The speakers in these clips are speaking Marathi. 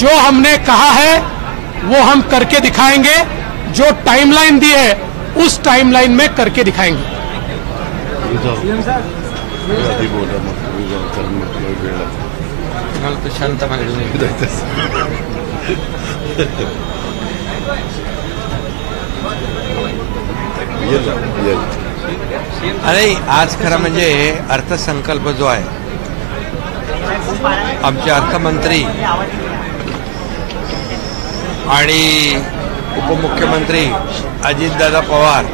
जो हमने कहा है वो हम करके दिखाएंगे। जो टाइमलाइन दी है उस टाइमलाइन में करके दिखाएंगे। अरे आज खरं म्हणजे अर्थसंकल्प जो आहे, आमचे अर्थमंत्री आणि उपमुख्यमंत्री अजितदादा पवार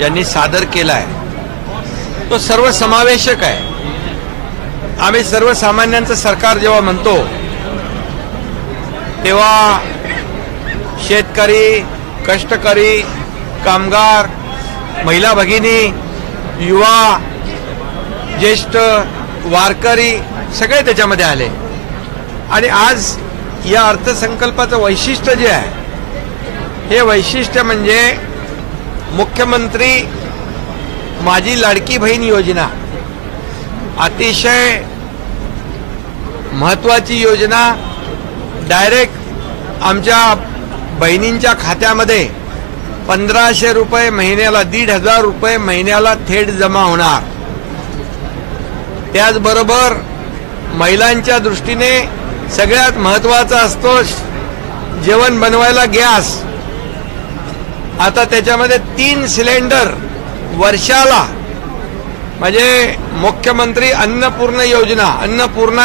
यांनी सादर केला आहे, तो सर्वसमावेशक आहे। आम्ही सर्वसामान्यांचं सरकार जेव्हा म्हणतो तेव्हा शेतकरी, कष्टकरी, कामगार, महिला भगिनी, युवा, ज्येष्ठ, वारकरी सगळे त्याच्यामध्ये आले। आणि आज या अर्थसंकल्पाचं वैशिष्ट्य जे आहे, हे वैशिष्ट्य म्हणजे मुख्यमंत्री माझी लाडकी बहीण योजना, अतिशय महत्वाची योजना, डायरेक्ट आमच्या बहिणींच्या खात्यामध्ये 1500 रुपये महिन्याला, 1500 रुपये महिन्याला थेट जमा होणार। त्याचबरोबर महिलांच्या दृष्टीने सगळ्यात महत्वाचा असतो जेवण बनवायला गॅस। आता त्याच्यामध्ये 3 सिलेंडर वर्षाला, म्हणजे मुख्यमंत्री अन्नपूर्णा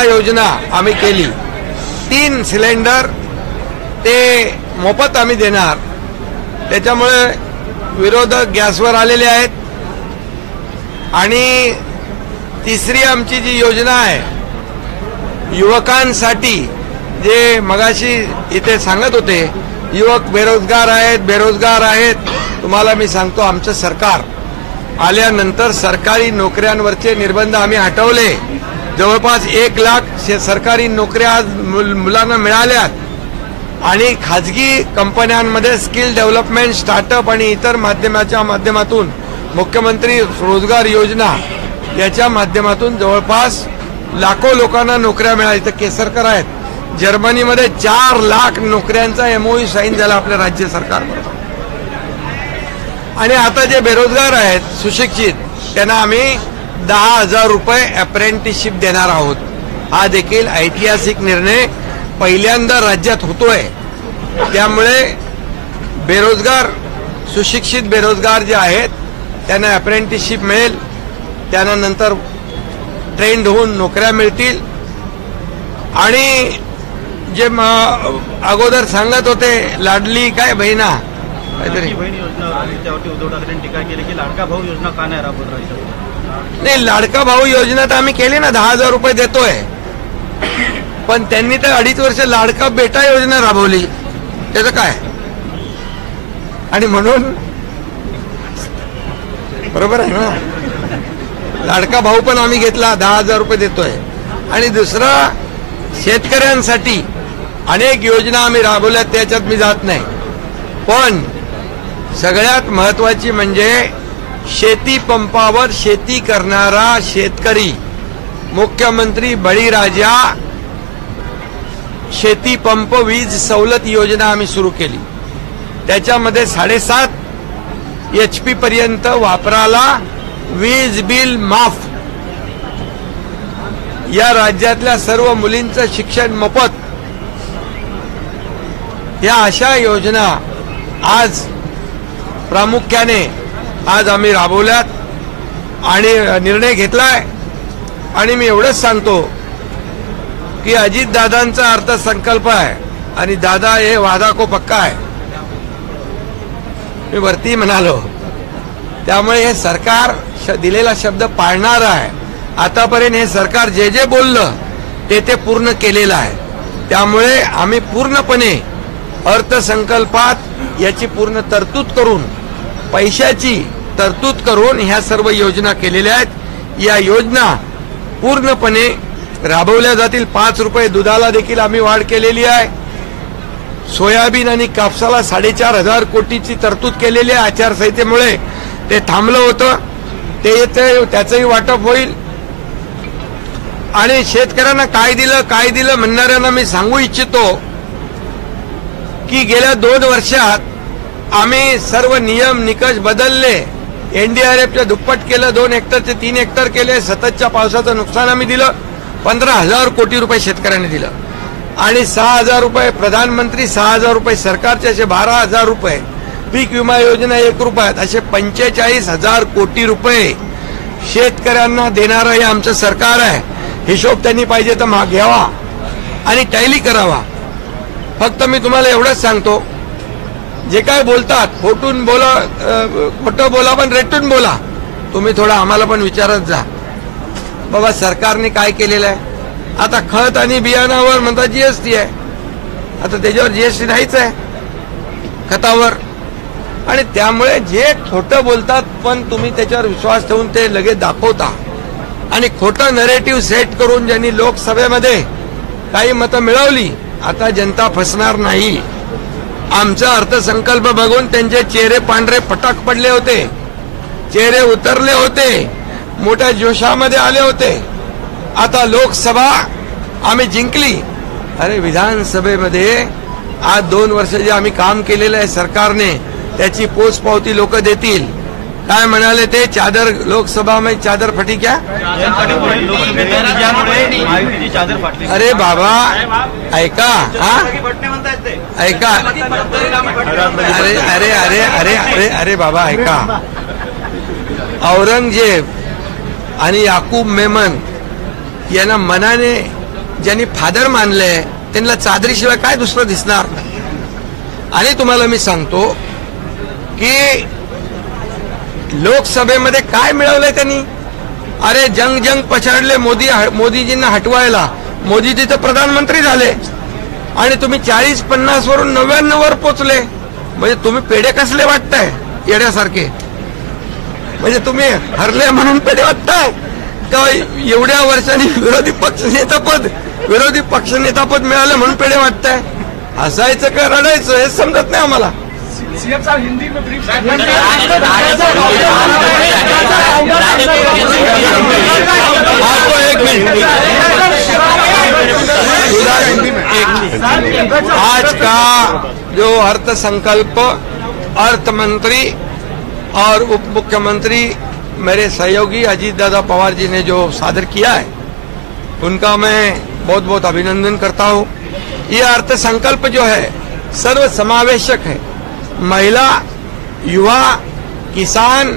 योजना आम्ही केली। 3 सिलेंडर ते मोफत आम्ही देणार। त्याच्यामुळे विरोधक गॅसवर आलेले आहेत। आणि तिसरी आमची जी योजना आहे युवकांसाठी, जे मगाशी इथे सांगत होते युवक बेरोजगार आहेत, तुम्हाला मी सांगतो आमचं सरकार आल्यानंतर सरकारी नोकऱ्यांवरचे निर्बंध आम्ही हटवले। जवळपास 1 लाख सरकारी नोकऱ्या आज मुलांना मिळाल्यात। आणि खाजगी कंपन्यांमध्ये स्किल डेव्हलपमेंट, स्टार्टअप आणि इतर माध्यमातून मुख्यमंत्री रोजगार योजना याच्या माध्यमातून जवळपास लाखो लोकांना नोकऱ्या मिळाल्या। तर केसरकर आहेत, जर्मनीमध्ये 4 लाख नोकऱ्यांचा MOU साईन झाला आपल्या राज्य सरकारबरोबर। आणि आता जे बेरोजगार आहेत, सुशिक्षित, त्यांना आम्ही 10,000 रुपये अप्रेंटिसशिप देणार आहोत। हा देखील ऐतिहासिक निर्णय पहिल्यांदा राज्यात होतोय। त्यामुळे बेरोजगार, सुशिक्षित बेरोजगार जे आहेत त्यांना अप्रेंटिसशिप मिळेल, त्यांना नंतर ट्रेंड होऊन नोकऱ्या मिळतील। आणि जे अगोदर सांगत होते लाडली काय बहिणा काहीतरी, उद्धव ठाकरेंनी टीका केली की लाडका भाऊ योजना का नाही राबवत राहिली? नाही, लाडका भाऊ योजना तर आम्ही केली ना, 10,000 रुपये देतोय। पण त्यांनी तर 2.5 वर्ष लाडका बेटा योजना राबवली, त्याचं काय? आणि म्हणून बरोबर आहे ना, लाडका भाऊ पण आम्ही घेतला, 10,000 रुपये देतोय। आणि दुसरा, शेतकऱ्यांसाठी अनेक योजना आम्ही राबवल्या, त्याच्यात मी जात नाही। पण सगळ्यात महत्वाची म्हणजे शेती पंपावर शेती करणारा शेतकरी, मुख्यमंत्री बळीराजा शेती पंप वीज सवलत योजना आम्ही सुरू केली। त्याच्यामध्ये 7.5 HP पर्यंत वापराला वीज बिल माफ, या राज्यातल्या सर्व मुलींचं शिक्षण मोफत, या अशा योजना आज प्रामुख्याने आज आम्ही राबवल्यात आणि निर्णय घेतलाय। आणि मी एवढंच सांगतो की अजितदादांचा अर्थसंकल्प आहे आणि दादा हे वादा को पक्का आहे, मी वरती म्हणालो। त्यामुळे हे सरकार दिलेला शब्द पाळणार आहे। आतापर्यंत हे सरकार जे जे बोललं ते पूर्ण केलेलं आहे। त्यामुळे आम्ही पूर्णपणे अर्थसंकल्पात याची पूर्ण तरतूद करून, पैशाची तरतूद करून ह्या सर्व योजना केलेल्या आहेत। या योजना पूर्णपणे राबवल्या जातील। 5 रुपये दुधाला देखील आम्ही वाढ केलेली आहे। सोयाबीन आणि कापसाला 4,500 कोटीची तरतूद केलेली आहे। आचारसंहितेमुळे ते थांबलं होतं, त्याचंही वाटप होईल। आणि शेतकऱ्यांना काय दिलं म्हणणाऱ्यांना मी सांगू इच्छितो की गेल्या 2 वर्षात आम्ही सर्व नियम निकष बदलले, एनडीआरएफच्या दुप्पट केलं, 2 हेक्टर ते 3 हेक्टर केले, सततच्या पावसाचं नुकसान आम्ही दिलं, 15,000 कोटी रुपये शेतकऱ्यांनी दिलं आणि 6,000 रुपये प्रधानमंत्री, 6,000 रुपये सरकारचे, असे 12,000 रुपये पीक विमा योजना 1 रुपयात, असे 45,000 कोटी रुपये शेतकऱ्यांना देणारं हे आमचं सरकार आहे. हिशोब त्यांनी पाहिजे तर घ्यावा आणि टॅली करावा. फक्त मी तुम्हाला एवढंच सांगतो, जे काय बोलतात खोटून बोला, खोटं बोला पण रेटून बोला. तुम्ही थोडा आम्हाला पण विचारत जा, बाबा सरकारने काय केलेलं आहे. आता खत आणि बियाणावर म्हणतात जीएसटी आहे, आता त्याच्यावर जीएसटी नाहीच आहे खतावर. आणि त्यामुळे जे खोटं बोलतात पण तुम्ही त्याच्यावर विश्वास ठेवून ते लगेच दाखवता आणि खोटं नरेटिव्ह सेट करून ज्यांनी लोकसभेमध्ये काही मतं मिळवली, आता जनता फसणार नाही. आमचा अर्थसंकल्प बघून त्यांचे चेहरे पांढरे फटाक पडले होते, चेहरे उतरले होते, मोठ्या जोशामध्ये आले होते. आता लोकसभा आम्ही जिंकली, अरे विधानसभेमध्ये आज 2 वर्ष जे आम्ही काम केलेलं आहे सरकारने त्याची पोचपावती लोक देतील. काय म्हणाले ते, चादर लोकसभा में चादर फटी क्या? अरे बाबा ऐका, हा ऐका, अरे अरे अरे अरे अरे अरे बाबा ऐका, औरंगजेब आणि याकूब मेमन यांना मनाने ज्यांनी फादर मानले त्यांना चादरीशिवाय काय दुसरं दिसणार. आणि तुम्हाला मी सांगतो की लोकसभेमध्ये काय मिळवलंय त्यांनी. अरे जंग पछाडले मोदीजींना हटवायला, मोदी तिथे प्रधानमंत्री झाले आणि तुम्ही 40-50 वरून 99 वर पोचले. म्हणजे तुम्ही पेढे कसले वाटताय येड्यासारखे, म्हणजे तुम्ही हरले म्हणून पेढे वाटताय का एवढ्या वर्षांनी विरोधी पक्षनेतापद मिळालं म्हणून पेढे वाटताय. हसायचं का रडायचं हे समजत नाही आम्हाला. सीएम साहब हिंदी में ब्रीफ आपको 1 मिनट, आज का जो अर्थसंकल्प अर्थ मंत्री और उप मुख्यमंत्री मेरे सहयोगी अजीत दादा पवार जी ने जो सादर किया है उनका मैं बहुत बहुत अभिनंदन करता हूँ. ये अर्थसंकल्प जो है सर्व समावेशक है. महिला, युवा, किसान,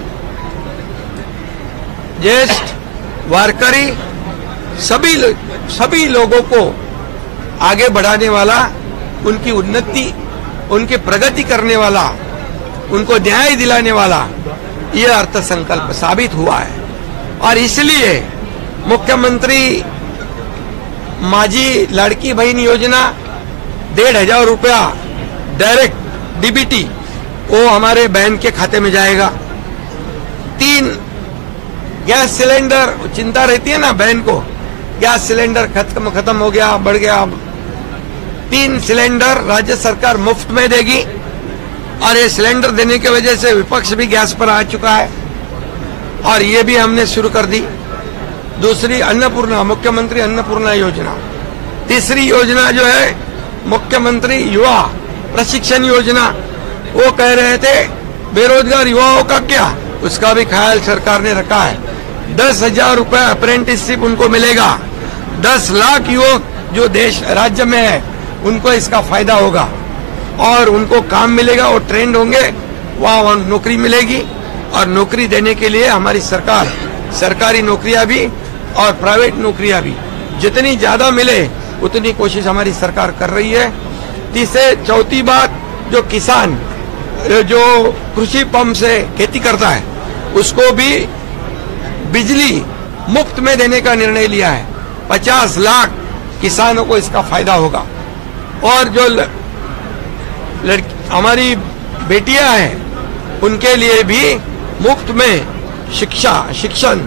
ज्येष्ठ, वारकरी, सभी लोगों को आगे बढ़ाने वाला, उनकी उन्नति, उनकी प्रगति करने वाला, उनको न्याय दिलाने वाला ये अर्थसंकल्प साबित हुआ है. और इसलिए मुख्यमंत्री माझी लाड़की बहन योजना 1,500 रुपया डायरेक्ट डीबीटी वो हमारे बहन के खाते में जाएगा. 3 गैस सिलेंडर, चिंता रहती है ना बहन को, गैस सिलेंडर खत्म हो गया, बढ़ गया, 3 सिलेंडर राज्य सरकार मुफ्त में देगी. और ये सिलेंडर देने की वजह से विपक्ष भी गैस पर आ चुका है और ये भी हमने शुरू कर दी. दूसरी अन्नपूर्णा, मुख्यमंत्री अन्नपूर्णा योजना. तीसरी योजना जो है मुख्यमंत्री युवा प्रशिक्षण योजना. वो कह रहे थे बेरोजगार युवाओं का क्या, उसका भी ख्याल सरकार ने रखा है. 10,000 रुपए अप्रेंटिसशिप उनको मिलेगा. 10 लाख युवक जो देश राज्य में है उनको इसका फायदा होगा और उनको काम मिलेगा, वो ट्रेंड होंगे, वहाँ नौकरी मिलेगी. और नौकरी देने के लिए हमारी सरकार सरकारी नौकरियां भी और प्राइवेट नौकरियां भी जितनी ज्यादा मिले उतनी कोशिश हमारी सरकार कर रही है. चौथी बात, जो किसान जो कृषि पंप से खेती करता है उसको भी बिजली मुफ्त में देने का निर्णय लिया है. 50 लाख किसानों को इसका फायदा होगा. और जो हमारी बेटियां हैं उनके लिए भी मुफ्त में शिक्षण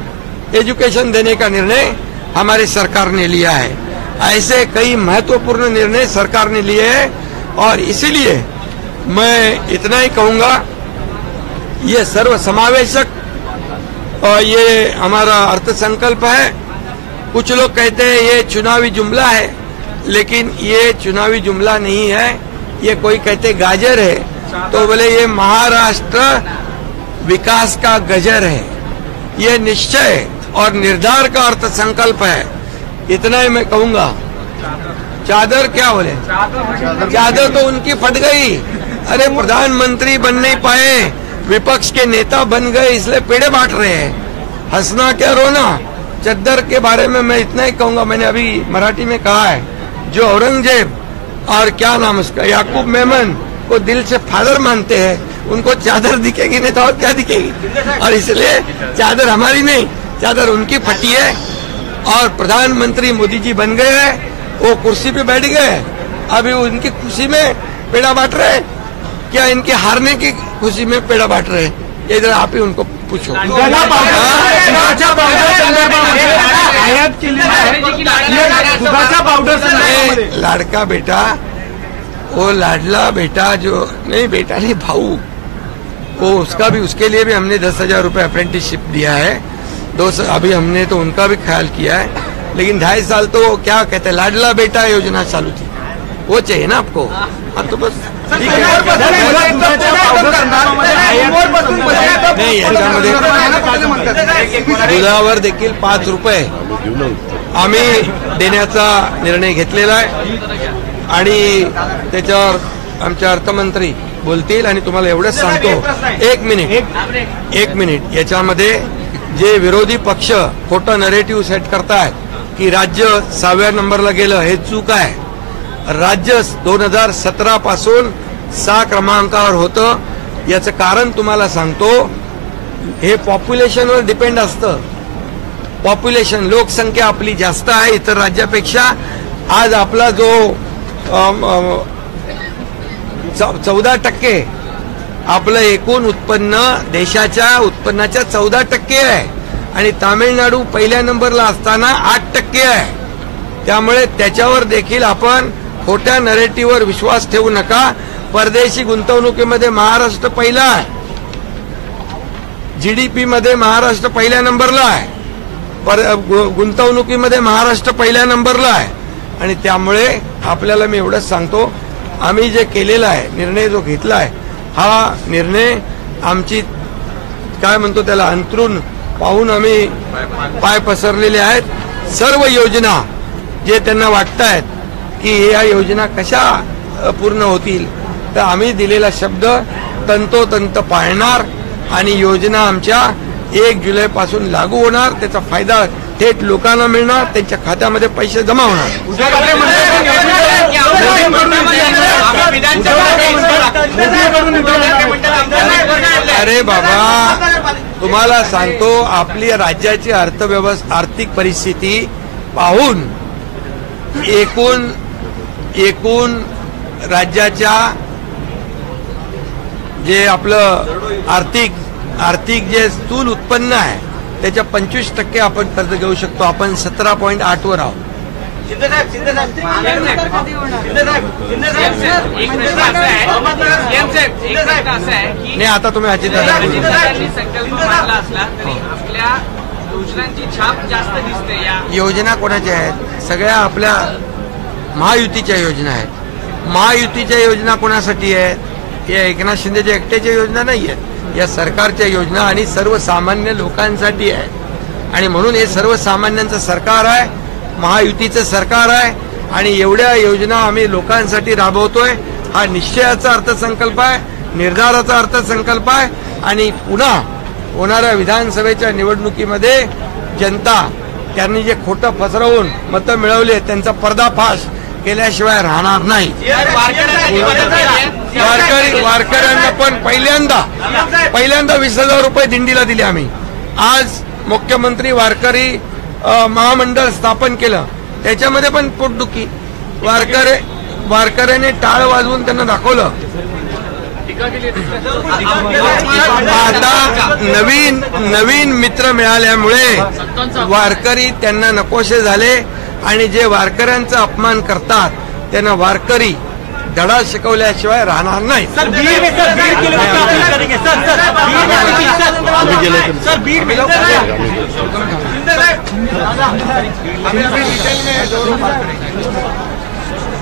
एजुकेशन देने का निर्णय हमारी सरकार ने लिया है. ऐसे कई महत्वपूर्ण निर्णय सरकार ने लिए हैं और इसीलिए मैं इतना ही कहूंगा, ये सर्व समावेशक और ये हमारा अर्थसंकल्प है. कुछ लोग कहते हैं ये चुनावी जुमला है, लेकिन ये चुनावी जुमला नहीं है. ये कोई कहते गाजर है, तो बोले ये महाराष्ट्र विकास का गजर है। ये निश्चय और निर्धार का अर्थ संकल्प है। इतना ही मैं कहूंगा। चादर क्या बोले, चादर तो उनकी फट गई। अरे प्रधानमंत्री बन नहीं पाए, विपक्ष के नेता बन गए, इसलिए पेड़े बांट रहे हैं। हंसना क्या रोना। चद्दर के बारे में मैं इतना ही कहूंगा, मैंने अभी मराठी में कहा है, जो औरंगजेब और क्या नाम उसका याकूब मेमन को दिल से फादर मानते हैं, उनको चादर दिखेगी नहीं तो और क्या दिखेगी। और इसलिए चादर हमारी नहीं, चादर उनकी फटी है। और प्रधानमंत्री मोदी जी बन गए हैं, वो कुर्सी पे बैठ गए, अभी उनकी खुशी में पेड़ा बांट रहे, क्या इनके हारने की खुशी में पेड़ा बांट रहे? इधर आप ही उनको पूछो। लाडका बेटा, वो लाडला बेटा जो नहीं, बेटा नहीं भाऊ, वो उसका भी, उसके लिए भी हमने 10,000 रुपए अप्रेंटिसशिप दिया है। अभी हमने तो उनका भी ख्याल किया है। लेकिन 2.5 साल तो क्या कहते हैं, लाडला बेटा योजना चालू थी, वो चाहिए ना आपको। हाँ तो बस ठीक है। नाही, याच्यामध्ये दुधावर देखील 5 रुपये आम्ही देण्याचा निर्णय घेतलेला आहे आणि त्याच्यावर आमचे अर्थमंत्री बोलतील आणि तुम्हाला एवढंच सांगतो, एक मिनिट याच्यामध्ये जे विरोधी पक्ष खोटं नरेटिव्ह सेट करतायत की राज्य 6व्या नंबरला गेलं, हे चूक आहे। राज्य 2017 पासून 6 क्रमांकावर होतं। याचं कारण तुम्हाला सांगतो, हे पॉप्युलेशनवर डिपेंड असतं। पॉप्युलेशन, लोकसंख्या आपली जास्त आहे इतर राज्यापेक्षा। आज आपला जो 14% आपलं एकूण उत्पन्न देशाच्या उत्पन्नाच्या 14% आहे आणि तामिळनाडू पहिल्या नंबरला असताना 8% आहे। त्यामुळे त्याच्यावर देखील आपण खोट्या नरेटिव्हवर विश्वास ठेवू नका। परदेशी गुंतवणुकीमध्ये महाराष्ट्र पहिला आहे, जीडीपी मध्ये महाराष्ट्र पहिल्या नंबरला आहे, गुंतवणुकीमध्ये महाराष्ट्र पहिल्या नंबरला आहे। आणि त्यामुळे आपल्याला मी एवढंच सांगतो, आम्ही जे केलेला आहे निर्णय जो घेतला आहे, हा निर्णय आमची काय म्हणतो त्याला अंतरून पाहून आम्ही पाय पसरलेले आहेत। सर्व योजना जे त्यांना वाटतायत की या योजना कशा पूर्ण होतील, तर आम्ही दिलेला शब्द तंतोतंत पाळणार आणि योजना आमच्या 1 जुलै पासून लागू होणार। त्याचा फायदा थेट लोकांना मिळणार, त्यांच्या खात्यामध्ये पैसे जमा होणार। अरे बाबा, तुम्हाला सांगतो, आपली राज्याची आर्थिक परिस्थिती पाहून एकूण राज्याच्या जे आपलं आर्थिक जे स्थूल उत्पन्न आहे त्याच्या 25% आपण कर्ज घेऊ शकतो। आपण 17.8 वर आहोत। नाही, आता तुम्ही अजितदादांनी संकल्प मांडला असला तरी आपल्या योजनांची छाप जास्त दिसते। या योजना कोणाच्या आहेत? सगळ्या आपल्या महायुतीच्या योजना आहेत। महायुतीच्या योजना कोणासाठी आहेत? या एकनाथ शिंदेच्या एकट्याच्या योजना नाही आहेत, या सरकारच्या योजना आणि सर्वसामान्य लोकांसाठी आहे। आणि म्हणून हे सर्वसामान्यांचं सरकार आहे, महायुतीचं सरकार आहे आणि एवढ्या योजना आम्ही लोकांसाठी राबवतोय। हा निश्चयाचा अर्थसंकल्प आहे, निर्धाराचा अर्थसंकल्प आहे। आणि पुन्हा होणाऱ्या विधानसभेच्या निवडणुकीमध्ये जनता त्यांनी जे खोटं पसरवून मतं मिळवली त्यांचा पर्दाफाश केल्याशिवाय राहणार नाही। वारकऱ्यांना पण पहिल्यांदा 20,000 रुपये दिंडीला दिले आम्ही। आज मुख्यमंत्री वारकरी महामंडळ स्थापन केलं, त्याच्यामध्ये पण पोटदुखी। वारकऱ्याने टाळ वाजवून त्यांना दाखवलं। आता नवीन मित्र मिळाल्यामुळे वारकरी त्यांना नकोशे झाले आणि जे वारकऱ्यांचा अपमान करतात त्यांना वारकरी धडा शिकवल्याशिवाय राहणार नाही।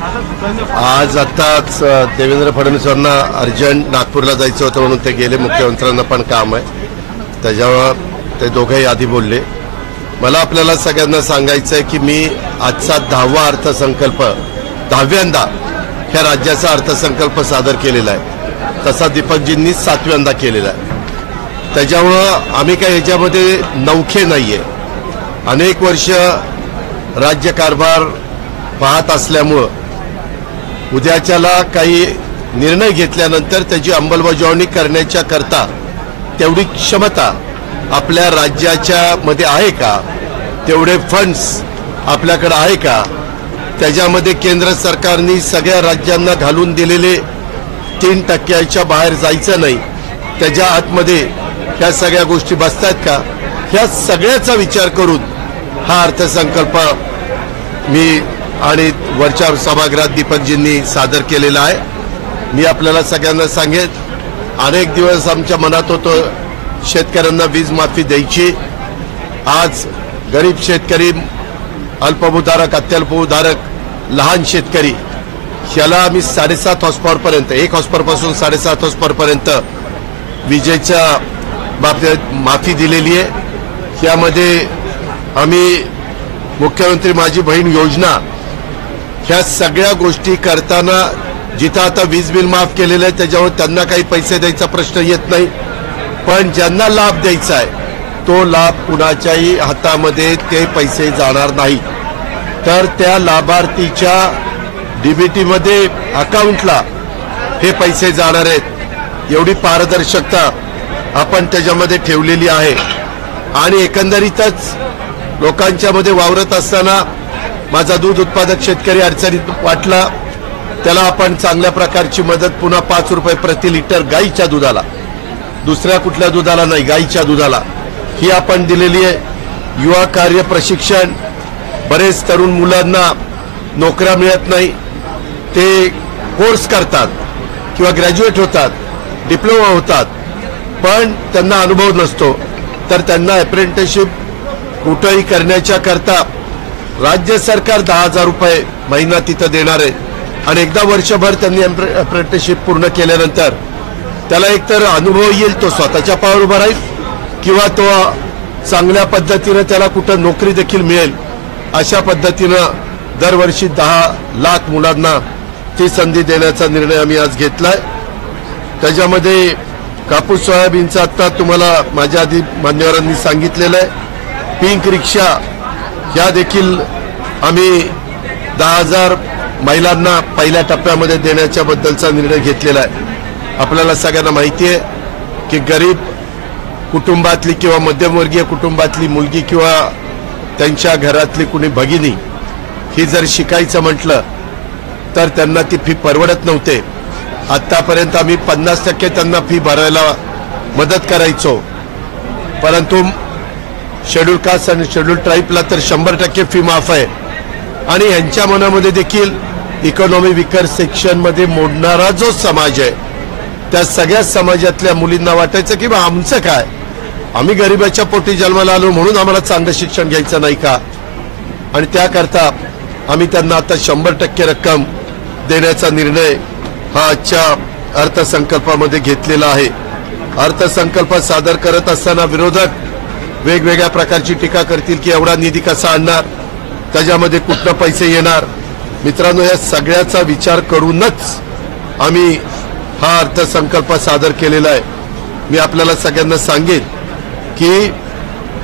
आज आत्ताच देवेंद्र फडणवीसांना अर्जंट नागपूरला जायचं होतं म्हणून ते गेले. मुख्यमंत्र्यांना पण काम आहे, त्याच्यावर ते दोघंही आधी बोलले. मला आपल्याला सगळ्यांना सांगायचं आहे की मी आजचा 10वा अर्थसंकल्प 10व्यांदा ह्या राज्याचा अर्थसंकल्प सादर केलेला आहे. तसा दीपकजींनी 7व्यांदा केलेला आहे. त्याच्यामुळं आम्ही काही याच्यामध्ये नवखे नाहीये. अनेक वर्ष राज्यकारभार पाहत असल्यामुळं उद्याच्याला काही निर्णय घेतल्यानंतर त्याची अंमलबजावणी करण्याच्या करता तेवढी क्षमता आपल्या राज्याच्या मध्ये आहे का, तेवढे फंड्स आपल्याकडे आहे का, त्याच्यामध्ये केंद्र सरकारने सगळ्या राज्यांना घालून दिलेले 3% बाहेर जायचं नाही, त्याच्या आतमध्ये ह्या सगळ्या गोष्टी बसतायत का, ह्या सगळ्याचा विचार करून हा अर्थसंकल्प मी आणि वरच्या सभागृहात दीपकजींनी सादर केलेला आहे. मी आपल्याला सगळ्यांना सांगेन, अनेक दिवस आमच्या मनात होतं शेतकऱ्यांना वीज माफी द्यायची. आज गरीब शेतकरी, अल्पभूधारक, अत्यल्पभूधारक, लहान शेतकरी ह्याला आम्ही 7.5 हॉर्सपॉवर पर्यंत, 1 हॉर्सपॉवर पासून 7.5 हॉर्सपॉवर पर्यंत विजेच्या बाबतीत माफी दिलेली आहे. यामध्ये आम्ही मुख्यमंत्री माझी बहीण योजना ह्या सगळ्या गोष्टी करताना जिथं आता वीज बिल माफ केलेलं आहे त्याच्यावर त्यांना काही पैसे द्यायचा प्रश्न येत नाही, पण ज्यांना लाभ द्यायचा आहे तो लाभ कुणाच्याही हातामध्ये ते पैसे जाणार नाही. तर त्या लाभार्थीच्या डीबीटीमध्ये अकाउंटला हे पैसे जाणार आहेत. एवढी पारदर्शकता आपण त्याच्यामध्ये ठेवलेली आहे. आणि एकंदरीतच लोकांच्या मध्ये वावरत असताना माझा दूध उत्पादक शेतकरी अडचणीत वाटला, त्याला आपण चांगल्या प्रकारची मदत पुन्हा 5 रुपये प्रति लिटर गाईच्या दुधाला, दुसऱ्या कुठल्या दुधाला नाही, गाईच्या दुधाला ही आपण दिलेली आहे. युवा कार्य प्रशिक्षण, बरेच तरुण मुलांना नोकऱ्या मिळत नाही, ते कोर्स करतात किंवा ग्रॅज्युएट होतात, डिप्लोमा होतात, पण त्यांना अनुभव नसतो, तर त्यांना अप्रेंटिसशिप कुठंही करण्याच्या करता राज्य सरकार 10,000 रुपये महिना तिथं देणार आहे. आणि एकदा वर्षभर त्यांनी अप्रेंटिसशिप पूर्ण केल्यानंतर त्याला एकतर अनुभव येईल, तो स्वतःच्या पायावर उभा राहील, किंवा तो चांगल्या पद्धतीनं त्याला कुठं नोकरी देखील मिळेल. अशा पद्धतीनं दरवर्षी 10 लाख मुलांना ती संधी देण्याचा निर्णय आम्ही आज घेतलाय. त्याच्यामध्ये कापूस सोयाबीनचा आता तुम्हाला माझ्या आधी मान्यवरांनी सांगितलेलं आहे. पिंक रिक्षा ह्या देखील आम्ही 10,000 महिलांना पहिल्या टप्प्यामध्ये देण्याच्या बद्दलचा निर्णय घेतलेला आहे. आपल्याला सगळ्यांना माहिती आहे की गरीब कुटुंबातली किंवा मध्यमवर्गीय कुटुंबातली मुलगी किंवा त्यांच्या घरातली कुणी भगिनी ही जर शिकायचं म्हटलं तर त्यांना ती फी परवडत नव्हते. आतापर्यंत आम्ही 50% त्यांना फी भरायला मदत करायचो, परंतु शेड्यूल कास्ट आणि शेड्यूल ट्राईबला तर 100% फी माफ आहे. आणि यांच्या मनामध्ये देखील इकॉनॉमी विकर सेक्शन मध्ये मोडणारा जो समाज आहे त्या सगळ्या समाजातल्या मुलींना वाटायचं की आमचं काय, आम्ही गरिबाच्या पोटी जन्माला आलो म्हणून आम्हाला चांगलं शिक्षण घ्यायचं नाही का. आणि त्याकरता आम्ही त्यांना आता 100% रक्कम देण्याचा निर्णय हा आजच्या अर्थसंकल्पामध्ये घेतलेला आहे. अर्थसंकल्प सादर करत असताना विरोधक वेगवेगळ्या प्रकारची टीका करतील की एवढा निधी कसा आणणार, त्याच्यामध्ये कुठलं पैसे येणार. मित्रांनो, या सगळ्याचा विचार करूनच आम्ही हा अर्थसंकल्प सादर केलेला आहे. मी आपल्याला सगळ्यांना सांगेन की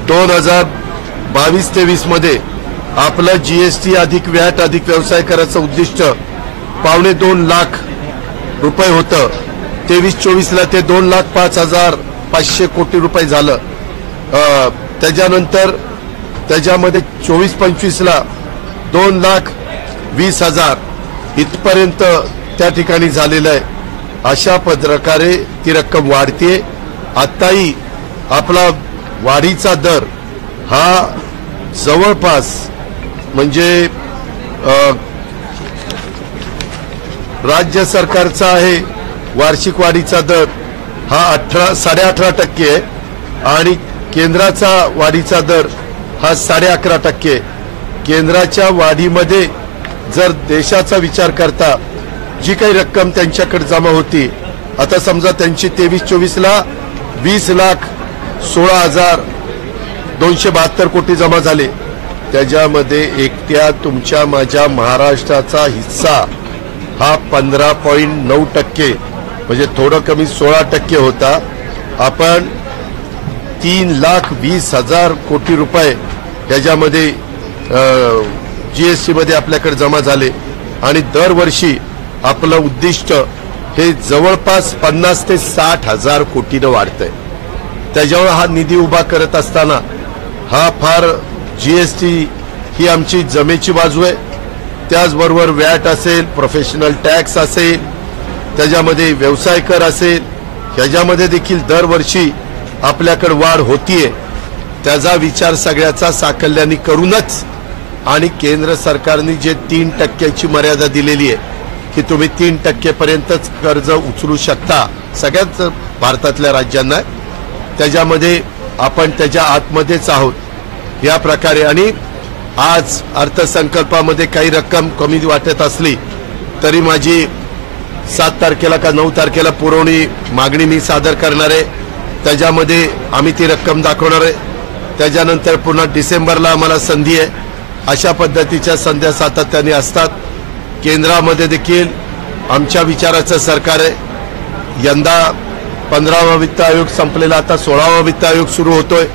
2022-23 मध्ये आपलं जीएसटी अधिक व्हॅट अधिक व्यवसाय करायचं उद्दिष्ट 2.25 लाख रुपये होतं. 23-24ला ते 2,05,500 कोटी रुपये झालं. त्याच्यानंतर त्याच्यामध्ये 24-25ला 2,20,000 इथपर्यंत त्या ठिकाणी झालेलं आहे. अशा प्रकारे ती रक्कम वाढते. आताही आपला वाढीचा दर हा जवळपास म्हणजे राज्य सरकारचा आहे वार्षिक वाढीचा दर हा 18.5% आहे आणि केंद्राचा वाढीचा दर हा 11.5%. केंद्राच्या वाढीमध्ये जर देशाचा विचार करता जी काही रक्कम त्यांच्याकडे जमा होती, आता समजा त्यांची 23-24ला 20,16,272 कोटी जमा झाले, त्याच्यामध्ये एकट्या तुमच्या माझ्या महाराष्ट्राचा हिस्सा हा 15.9%, म्हणजे थोडं कमी 16% होता. आपण 3,20,000 कोटी रुपये त्याच्यामध्ये जीएसटी मध्ये आपल्याकडे जमा झाले आणि दरवर्षी आपलं उद्दिष्ट हे जवळपास 50 ते 60,000 कोटीनं वाढतंय. त्याच्यावर हा निधी उभा करत असताना हा फार जीएसटी ही आमची जमेची बाजू आहे. त्याचबरोबर वॅट असेल, प्रोफेशनल टॅक्स असेल, त्याच्यामध्ये व्यवसाय कर असेल, ह्याच्यामध्ये देखील दरवर्षी आपल्याकडे वाढ होतीये. त्याचा विचार सगळ्याचा साकल्याने करूनच आणि केंद्र सरकारने जे 3% मर्यादा दिलेली आहे की तुम्ही 3% पर्यंतच कर्ज उचलू शकता सगळ्याच भारतातल्या राज्यांना, त्याच्यामध्ये आपण त्याच्या आतमध्येच आहोत या प्रकारे. आणि आज अर्थसंकल्पामध्ये काही रक्कम कमी वाटत असली तरी माझी 7 तारखेला का 9 तारखेला पुरवणी मागणी मी सादर करणार आहे. त्याच्यामध्ये आम्ही ती रक्कम दाखवणार आहे. त्याच्यानंतर पुन्हा डिसेंबरला आम्हाला संधी आहे. अशा पद्धतीच्या संध्या सातत्याने असतात. केंद्रामध्ये देखील आमच्या विचाराचं सरकार आहे. यंदा 15वा वित्त आयोग संपलेला, आता 16वा वित्त आयोग सुरू होतोय.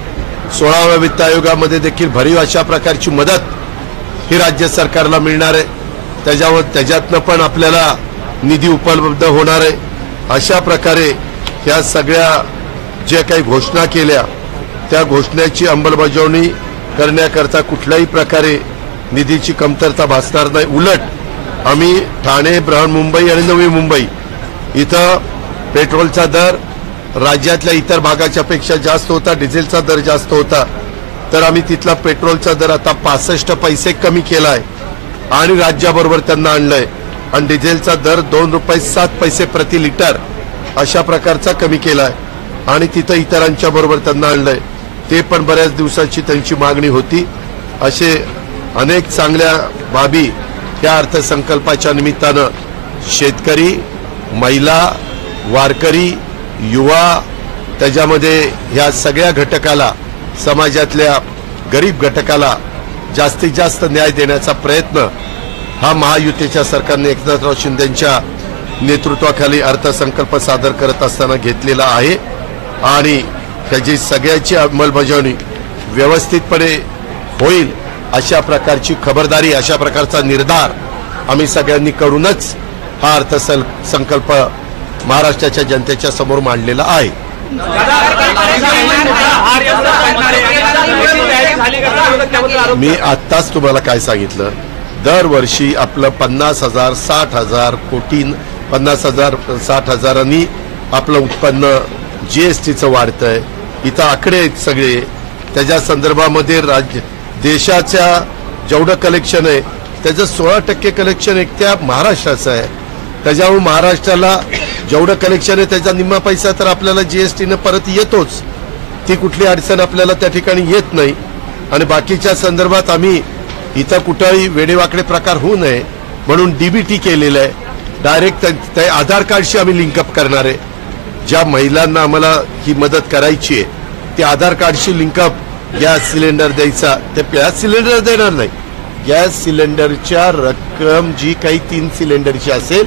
16व्या वित्त आयोगामध्ये देखील भरीव अशा प्रकारची मदत ही राज्य सरकारला मिळणार आहे. त्याच्यातनं पण आपल्याला निधी उपलब्ध होणार आहे. अशा प्रकारे ह्या सगळ्या जे काही घोषणा केल्या त्या घोषणेची अंमलबजावणी करण्याकरता कुठल्याही प्रकारे निधीची कमतरता भासणार नाही. उलट आम्ही ठाणे, बृहन्मुंबई आणि नवी मुंबई इथं पेट्रोलचा दर राज्यातल्या इतर भागाच्या पेक्षा जास्त होता, डिझेलचा दर जास्त होता, तर आम्ही तिथला पेट्रोलचा दर आता 65 पैसे कमी केलाय आणि राज्याबरोबर त्यांना आणलंय. आणि डिझेलचा दर 2 रुपये 7 पैसे प्रति लिटर अशा प्रकारचा कमी केलाय आणि तिथं इतरांच्या बरोबर त्यांना आणलंय. ते पण बऱ्याच दिवसाची त्यांची मागणी होती. असे अनेक चांगल्या बाबी या अर्थसंकल्पाच्या निमित्तानं शेतकरी, महिला, वारकरी, युवा, त्याच्यामध्ये ह्या सगळ्या घटकाला, समाजातल्या गरीब घटकाला जास्तीत जास्त न्याय देण्याचा प्रयत्न हा महायुतीच्या सरकारने एकनाथराव शिंदेच्या नेतृत्वाखाली अर्थसंकल्प सादर करत असताना घेतलेला आहे. आणि त्याची सगळ्याची अंमलबजावणी व्यवस्थितपणे होईल अशा प्रकारची खबरदारी, अशा प्रकारचा निर्धार आम्ही सगळ्यांनी करूनच हा अर्थसंकल्प महाराष्ट्राच्या जनतेच्या समोर मांडलेला आहे. मी आत्ताच तुम्हाला काय सांगितलं, दरवर्षी आपलं 50,000, 60,000 कोटी, 50,000, 60,000 आपलं उत्पन्न जीएसटीचं वाढतंय. इथं आकडे आहेत सगळे. त्याच्या संदर्भामध्ये देशाच्या जेवढं कलेक्शन आहे त्याचं 16% कलेक्शन एकट्या महाराष्ट्राचं आहे. त्याच्यामुळे महाराष्ट्राला जेवढं कलेक्शन आहे त्याचा निम्मा पैसा तर आपल्याला जीएसटीनं परत येतोच. ती कुठली अडचण आपल्याला त्या ठिकाणी येत नाही. आणि बाकीच्या संदर्भात आम्ही इथं कुठेही वेडेवाकडे प्रकार होऊ नये म्हणून डीबीटी केलेलं आहे. डायरेक्ट त्या आधार कार्डशी आम्ही लिंकअप करणार आहे. ज्या महिलांना आम्हाला ही मदत करायची आहे ते आधार कार्डशी लिंकअप गॅस सिलेंडर द्यायचा, ते गॅस सिलेंडर देणार नाही. गॅस सिलेंडरच्या रक्कम जी काही 3 सिलेंडरची असेल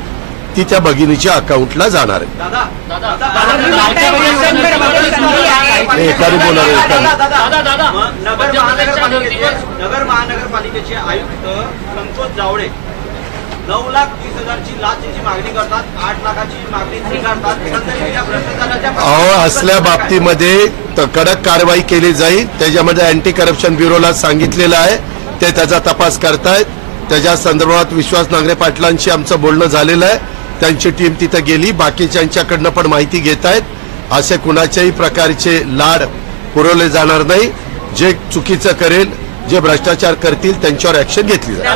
ती त्या भगिनीच्या अकाउंटला जाणार आहे. एकाने बोलणार नगर महानगरपालिकेचे आयुक्त संतोष जावडे 9,30,000ची लाचची मागणी करतात, 8 लाखाची मागणी स्वीकारतात. असल्या बाबतीमध्ये कडक कारवाई केली जाईल. त्याच्यामध्ये अँटी करप्शन ब्युरोला सांगितलेलं आहे, ते त्याचा तपास करतायत. त्याच्या संदर्भात विश्वास नांगरे पाटलांशी आमचं बोलणं झालेलं आहे. त्यांची टीम तिथं गेली, बाकीच्यांच्याकडनं पण माहिती घेत आहेत. असे कुणाच्याही प्रकारचे लाड पुरवले जाणार नाही. जे चुकीचं करेल जे भ्रष्टाचार करतील त्यांच्यावर ऍक्शन घेतली जाईल.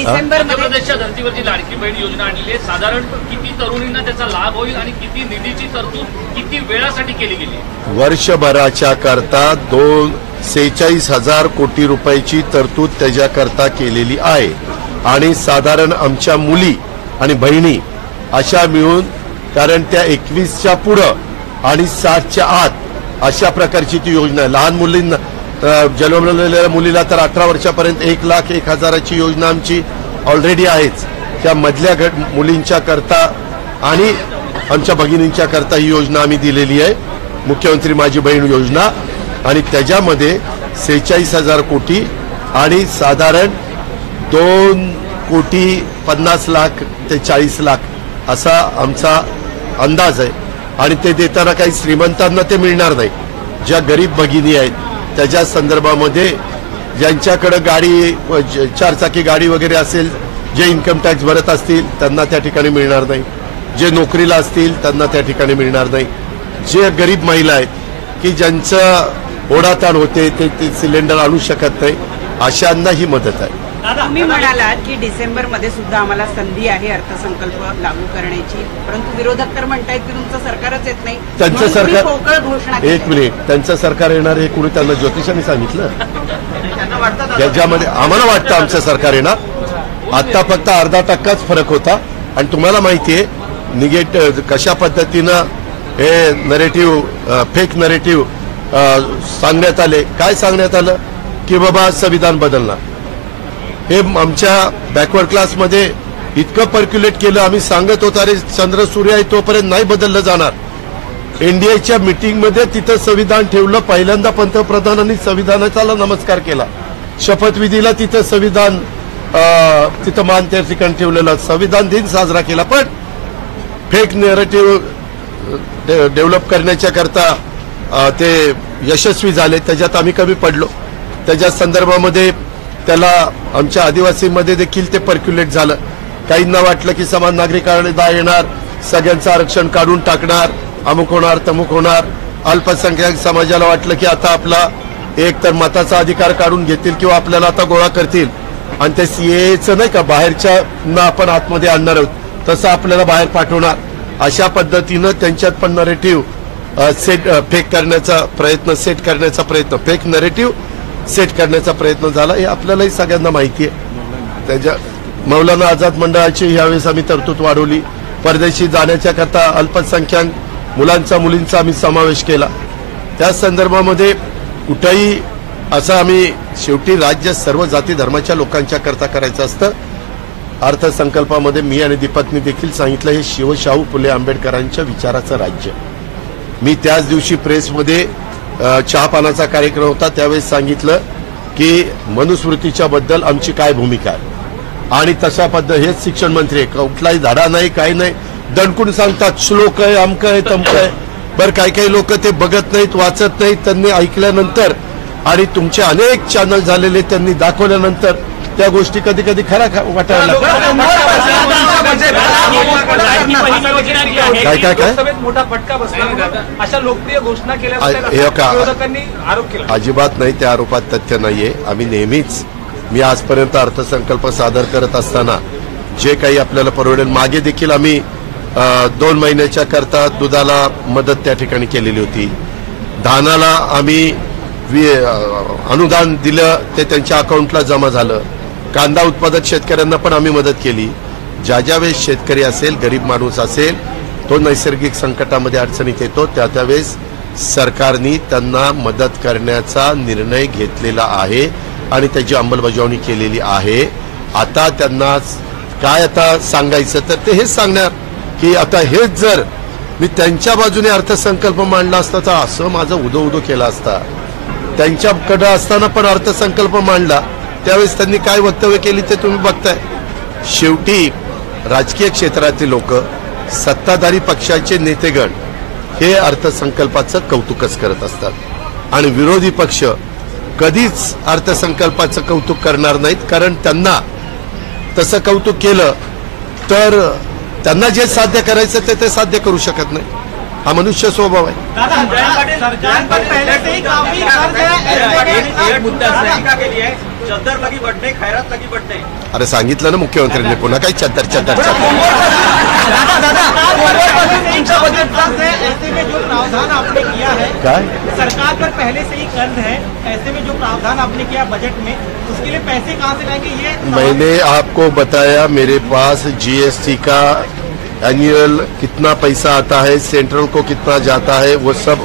मध्य प्रदेशच्या धर्तीवरची लाडकी बहीण योजना आणली आहे. साधारण किती तरुणींना त्याचा लाभ होईल आणि किती निधीची तरतूद किती वेळासाठी केली गेली? वर्षभराच्या करता 46,000 कोटी रुपयाची तरतूद त्याच्याकरता केलेली आहे आणि साधारण आमच्या मुली आणि बहिणी अशा मिळून, कारण त्या 21च्या पुढं आणि 60च्या आत अशा प्रकारची ती योजना आहे. लहान मुलींना जन्मलेल्या मुलीला तर 18 वर्षापर्यंत 1,01,000ची योजना आमची ऑलरेडी आहेच. त्या मधल्या मुलींच्या करता आणि आमच्या भगिनींच्या करता ही योजना आम्ही दिलेली आहे, मुख्यमंत्री माझी बहीण योजना, आणि त्याच्यामध्ये 46,000 कोटी आणि साधारण 2,50,00,000 ते 40,00,000 असा आमचा अंदाज आहे. आणि ते देताना काही श्रीमंतांना ते मिळणार नाही. ज्या गरीब भगिनी आहेत त्याच्या संदर्भामध्ये ज्यांच्याकडे गाडी, 4चाकी गाडी वगैरे असेल, जे इन्कम टॅक्स भरत असतील त्यांना त्या ठिकाणी मिळणार नाही. जे नोकरीला असतील त्यांना त्या ठिकाणी मिळणार नाही. जे गरीब महिला आहेत की ज्यांचं ओढाताण होते ते सिलेंडर आणू शकत नाही, अशांना ही मदत आहे. तुम्ही म्हणालात की डिसेंबरमध्ये सुद्धा आम्हाला संधी आहे अर्थसंकल्प लागू करण्याची, परंतु विरोधक तर म्हणतायत की तुमचं सरकारच येत नाही. त्यांचं सरकार, पोकळ घोषणा एक मिनिट, त्यांचं सरकार येणार हे कुणी त्यांना ज्योतिषांनी सांगितलं? त्याच्यामध्ये आम्हाला वाटतं आमचं सरकार येणार. आता फक्त अर्धा टक्काच फरक होता. आणि तुम्हाला माहितीये कशा पद्धतीनं हे नरेटिव्ह, फेक नरेटिव्ह सांगण्यात आले. काय सांगण्यात आलं की बाबा संविधान बदलणार. हे आमच्या बॅकवर्ड क्लासमध्ये इतकं पर्क्युलेट केलं. आम्ही सांगत होतो अरे चंद्र सूर्य आहे तोपर्यंत नाही बदललं जाणार. एनडीएच्या मीटिंगमध्ये तिथं संविधान ठेवलं. पहिल्यांदा पंतप्रधानांनी संविधानाचा नमस्कार केला. शपथविधीला तिथं संविधान, तिथं मान त्या ठिकाणी ठेवलेलं, संविधान दिन साजरा केला. पण फेक नॅरेटिव्ह डेव्हलप करण्याच्या करता ते यशस्वी झाले. त्याच्यात आम्ही कमी पडलो. त्याच्या संदर्भामध्ये त्याला आमच्या आदिवासीमध्ये देखील ते पर्क्युलेट झालं. काहींना वाटलं की समान नागरिक कायदा येणार, सगळ्यांचं आरक्षण काढून टाकणार, अमुक होणार तमुक होणार. अल्पसंख्याक समाजाला वाटलं की आता आपला एक तर मताचा अधिकार काढून घेतील किंवा आपल्याला आता गोळा करतील. आणि ते सीएचं नाही का बाहेरच्या आपण आतमध्ये आणणार आहोत तसं आपल्याला बाहेर पाठवणार. अशा पद्धतीनं त्यांच्यात पण नरेटिव्ह फेक करण्याचा प्रयत्न, सेट करण्याचा प्रयत्न, फेक नरेटिव्ह सेट करण्याचा प्रयत्न झाला. हे आपल्यालाही सगळ्यांना माहिती आहे. त्याच्या मौलाना आझाद मंडळाची यावेळेस आम्ही तरतूद वाढवली. परदेशी जाण्याच्या करता अल्पसंख्याक मुलांचा मुलींचा आम्ही समावेश केला. त्या संदर्भामध्ये कुठेही असं आम्ही, शेवटी राज्य सर्व जाती धर्माच्या लोकांच्या करता करायचं असतं. अर्थसंकल्पामध्ये मी आणि दीपकनी देखील सांगितलं हे शिवशाहू फुले आंबेडकरांच्या विचाराचं राज्य. मी त्याच दिवशी प्रेसमध्ये चहापानाचा कार्यक्रम होता त्यावेळेस सांगितलं की मनुस्मृतीच्या बद्दल आमची काय भूमिका आहे. आणि तशा पद्धत हेच शिक्षण मंत्री, कुठलाही धडा नाही, काही नाही, दणकून सांगतात श्लोक आहे, अमक आहे, तमक आहे. बरं काही लोक ते बघत नाहीत, वाचत नाहीत. त्यांनी ऐकल्यानंतर आणि तुमचे अनेक चॅनल झालेले त्यांनी दाखवल्यानंतर त्या गोष्टी कधी कधी खरा वाटायला लागतात. काय मोठा फटका बसला अशा लोकप्रिय घोषणा केल्या आरोप केला. अजिबात नाही, त्या आरोपात तथ्य नाहीये. आम्ही नेहमीच, मी आजपर्यंत अर्थसंकल्प सादर करत असताना जे काही आपल्याला परवडेल, मागे देखील आम्ही 2 महिन्याच्या करता दुधाला मदत त्या ठिकाणी केलेली होती. धानाला आम्ही अनुदान दिलं, ते त्यांच्या अकाउंटला जमा झालं. कांदा उत्पादक शेतकऱ्यांना पण आम्ही मदत केली. ज्या वेळेस शेतकरी असेल, गरीब माणूस असेल, तो नैसर्गिक संकटामध्ये अडचणीत येतो, त्यावेळेस सरकारने त्यांना मदत करण्याचा निर्णय घेतलेला आहे आणि त्याची अंमलबजावणी केलेली आहे. आता त्यांना काय आता सांगायचं तर ते हेच सांगणार की आता हेच जर मी त्यांच्या बाजूने अर्थसंकल्प मांडला असता तर असं माझं उदो केला असता. त्यांच्याकडे असताना पण अर्थसंकल्प मांडला त्यावेळेस त्यांनी काय वक्तव्य केली ते तुम्ही बघताय. शेवटी राजकीय क्षेत्रातील लोक, सत्ताधारी पक्षाचे नेतेगण हे अर्थसंकल्पाचं कौतुकच करत असतात आणि विरोधी पक्ष कधीच अर्थसंकल्पाचं कौतुक करणार नाहीत. कारण त्यांना तसं कौतुक केलं तर त्यांना जे साध्य करायचं ते साध्य करू शकत नाही. हा मनुष्य स्वभाव आहे. सरकार पर पहले से ही काफी एक मुद्दा चद्दर लगी बढ़ने खैरात लगी बढ़ने. अरे सांगितलं ना मुख्यमंत्र्यांनी, पुन्हा काही चद्दर ऐसे में जो प्रावधान आपने किया है, काय सरकार पर पहले से ही कर्ज है, ऐसे में जो प्रावधान आपने किया बजट में, उसके लिए पैसे कहाँ से लाएंगे? ये मैंने आपको बताया, मेरे पास जीएसटी का एनुअल कितना पैसा आता है, सेंट्रल को कितना जाता है, वो सब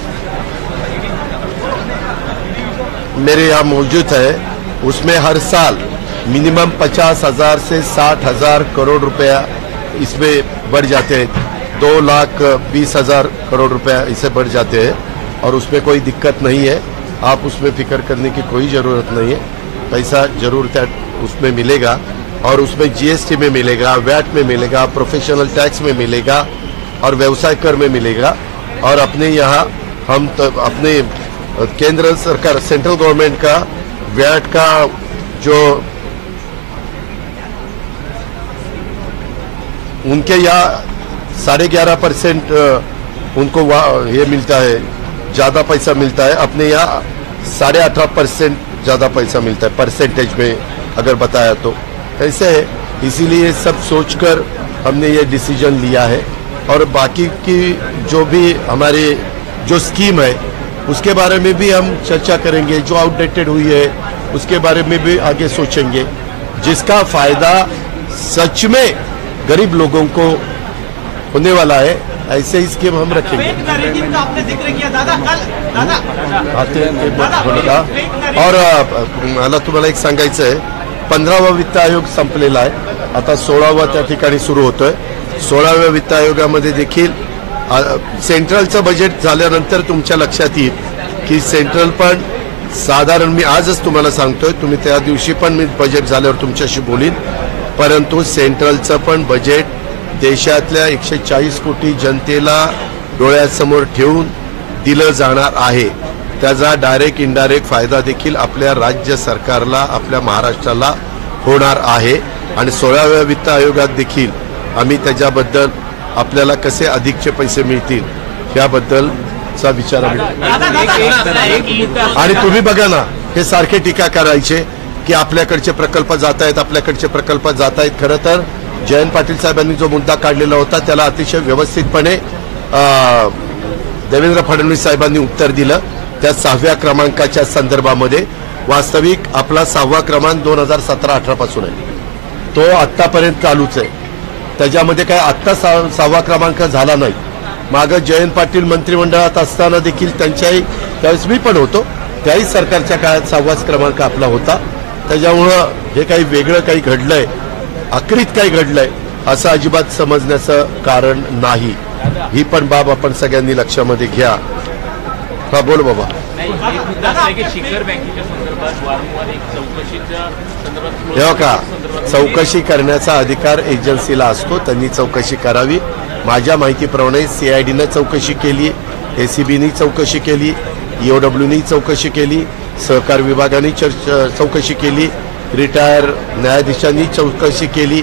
मेरे यहाँ मौजूद है. उसमें हर साल मिनिमम 50,000 से 60,000 करोड़ रुपया इसमें बढ़ जाते हैं. 2,20,000 करोड़ रुपया इसे बढ़ जाते हैं और उसमें कोई दिक्कत नहीं है. आप उसमें फिक्र करने की कोई ज़रूरत नहीं है. पैसा जरूर उसमें मिलेगा और उसमें जीएसटी में मिलेगा, वैट में मिलेगा, प्रोफेशनल टैक्स में मिलेगा और व्यवसाय कर में मिलेगा. और अपने यहाँ हम तो अपने केंद्र सरकार सेंट्रल गवर्नमेंट का वैट का जो उनके यहाँ 11.5% उनको ये मिलता है, ज्यादा पैसा मिलता है. अपने यहाँ 18.5% ज्यादा पैसा मिलता है परसेंटेज में अगर बताया तो. ऐसे है, इसीलिए सब सोचकर हमने ये डिसीजन लिया है. और बाकी की जो भी हमारी जो स्कीम है उसके बारे में भी हम चर्चा करेंगे. जो आउटडेटेड हुई है उसके बारे में भी आगे सोचेंगे, जिसका फायदा सच में गरीब लोगों को होने वाला है. ऐसे ही स्कीम हम रखेंगे. आपने जिक्र किया दादा बोलता. और मला तुम्हाला एक सांगायचं आहे, 15वा वित्त आयोग संपलेला आहे. आता 16वा त्या ठिकाणी सुरू होतोय. 16व्या वित्त आयोगामध्ये देखील सेंट्रलचं बजेट झाल्यानंतर तुमच्या लक्षात येईल की सेंट्रल पण साधारण, मी आजच तुम्हाला सांगतोय, तुम्ही त्या दिवशी पण मी बजेट झाल्यावर तुमच्याशी बोलीन, परंतु सेंट्रलचं पण बजेट देशातल्या 140 कोटी जनतेला डोळ्यासमोर ठेवून दिलं जाणार आहे. त्याचा डायरेक्ट इनडायरेक्ट फायदा देखील आपल्या राज्य सरकारला, आपल्या महाराष्ट्राला होणार आहे. आणि 16व्या वित्त आयोगात देखील आम्ही त्याच्याबद्दल आपल्याला कसे अधिकचे पैसे मिळतील याबद्दलचा विचार आणि तुम्ही बघा ना, हे सारखे टीका करायचे की आपल्याकडचे प्रकल्प जात आहेत, आपल्याकडचे प्रकल्प जात आहेत. खरं तर जयंत पाटील साहेबांनी जो मुद्दा काढलेला होता त्याला अतिशय व्यवस्थितपणे देवेंद्र फडणवीस साहेबांनी उत्तर दिलं. त्या 6व्या क्रमांकाच्या संदर्भामध्ये वास्तविक आपला 6वा क्रमांक 2017-18 पासून आहे, तो आतापर्यंत चालूच आहे. त्याच्यामध्ये काय आत्ता 6वा क्रमांक झाला नाही. मागं जयंत पाटील मंत्रिमंडळात असताना देखील त्यांच्याही, त्यावेळेस मी पण होतो, त्याही सरकारच्या काळात 6वाच क्रमांक आपला होता. त्याच्यामुळं हे काही वेगळं काही घडलंय, आखरीत काही घडलंय असं अजिबात समजण्याचं कारण नाही. ही पण बाब आपण सगळ्यांनी लक्षामध्ये घ्या. हा बोल बाबा. शिखर बँकेच्या संदर्भात वारंवार एक चौकशीच्या संदर्भात हे का चौकशी करण्याचा अधिकार एजन्सीला असतो, त्यांनी चौकशी करावी. माझ्या माहितीप्रमाणे CIDनं चौकशी केली, ACBनी चौकशी केली, EOWनी चौकशी केली, सहकार विभागाने चौकशी केली, रिटायर न्यायाधीशांनी चौकशी केली,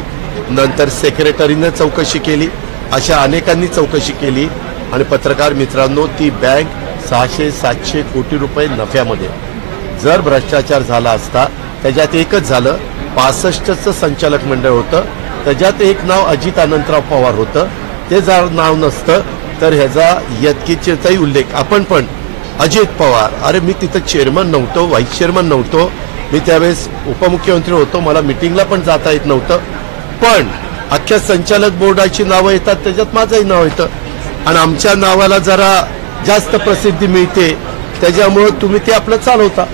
नंतर सेक्रेटरीनं चौकशी केली. अशा अनेकांनी चौकशी केली. आणि पत्रकार मित्रांनो, ती बँक 600-700 कोटी रुपये नफ्यामध्ये. जर भ्रष्टाचार झाला असता, त्याच्यात एकच झालं, 65चं संचालक मंडळ होतं, त्याच्यात एक नाव अजित अनंतराव पवार होतं. ते जर नाव नसतं तर ह्याचा यत्किंचितही उल्लेख. आपण पण अजित पवार, अरे मी तिथं चेअरमन नव्हतो, व्हाईस चेअरमन नव्हतो, मी त्यावेळेस उपमुख्यमंत्री होतो, मला मिटिंगला पण जाता येत नव्हतं, पण अख्ख्या संचालक बोर्डाची नावं येतात, त्याच्यात माझंही नाव येतं. आणि आमच्या नावाला जरा जास्त प्रसिद्धी मिळते, त्याच्यामुळे तुम्ही ते आपलं चालवता.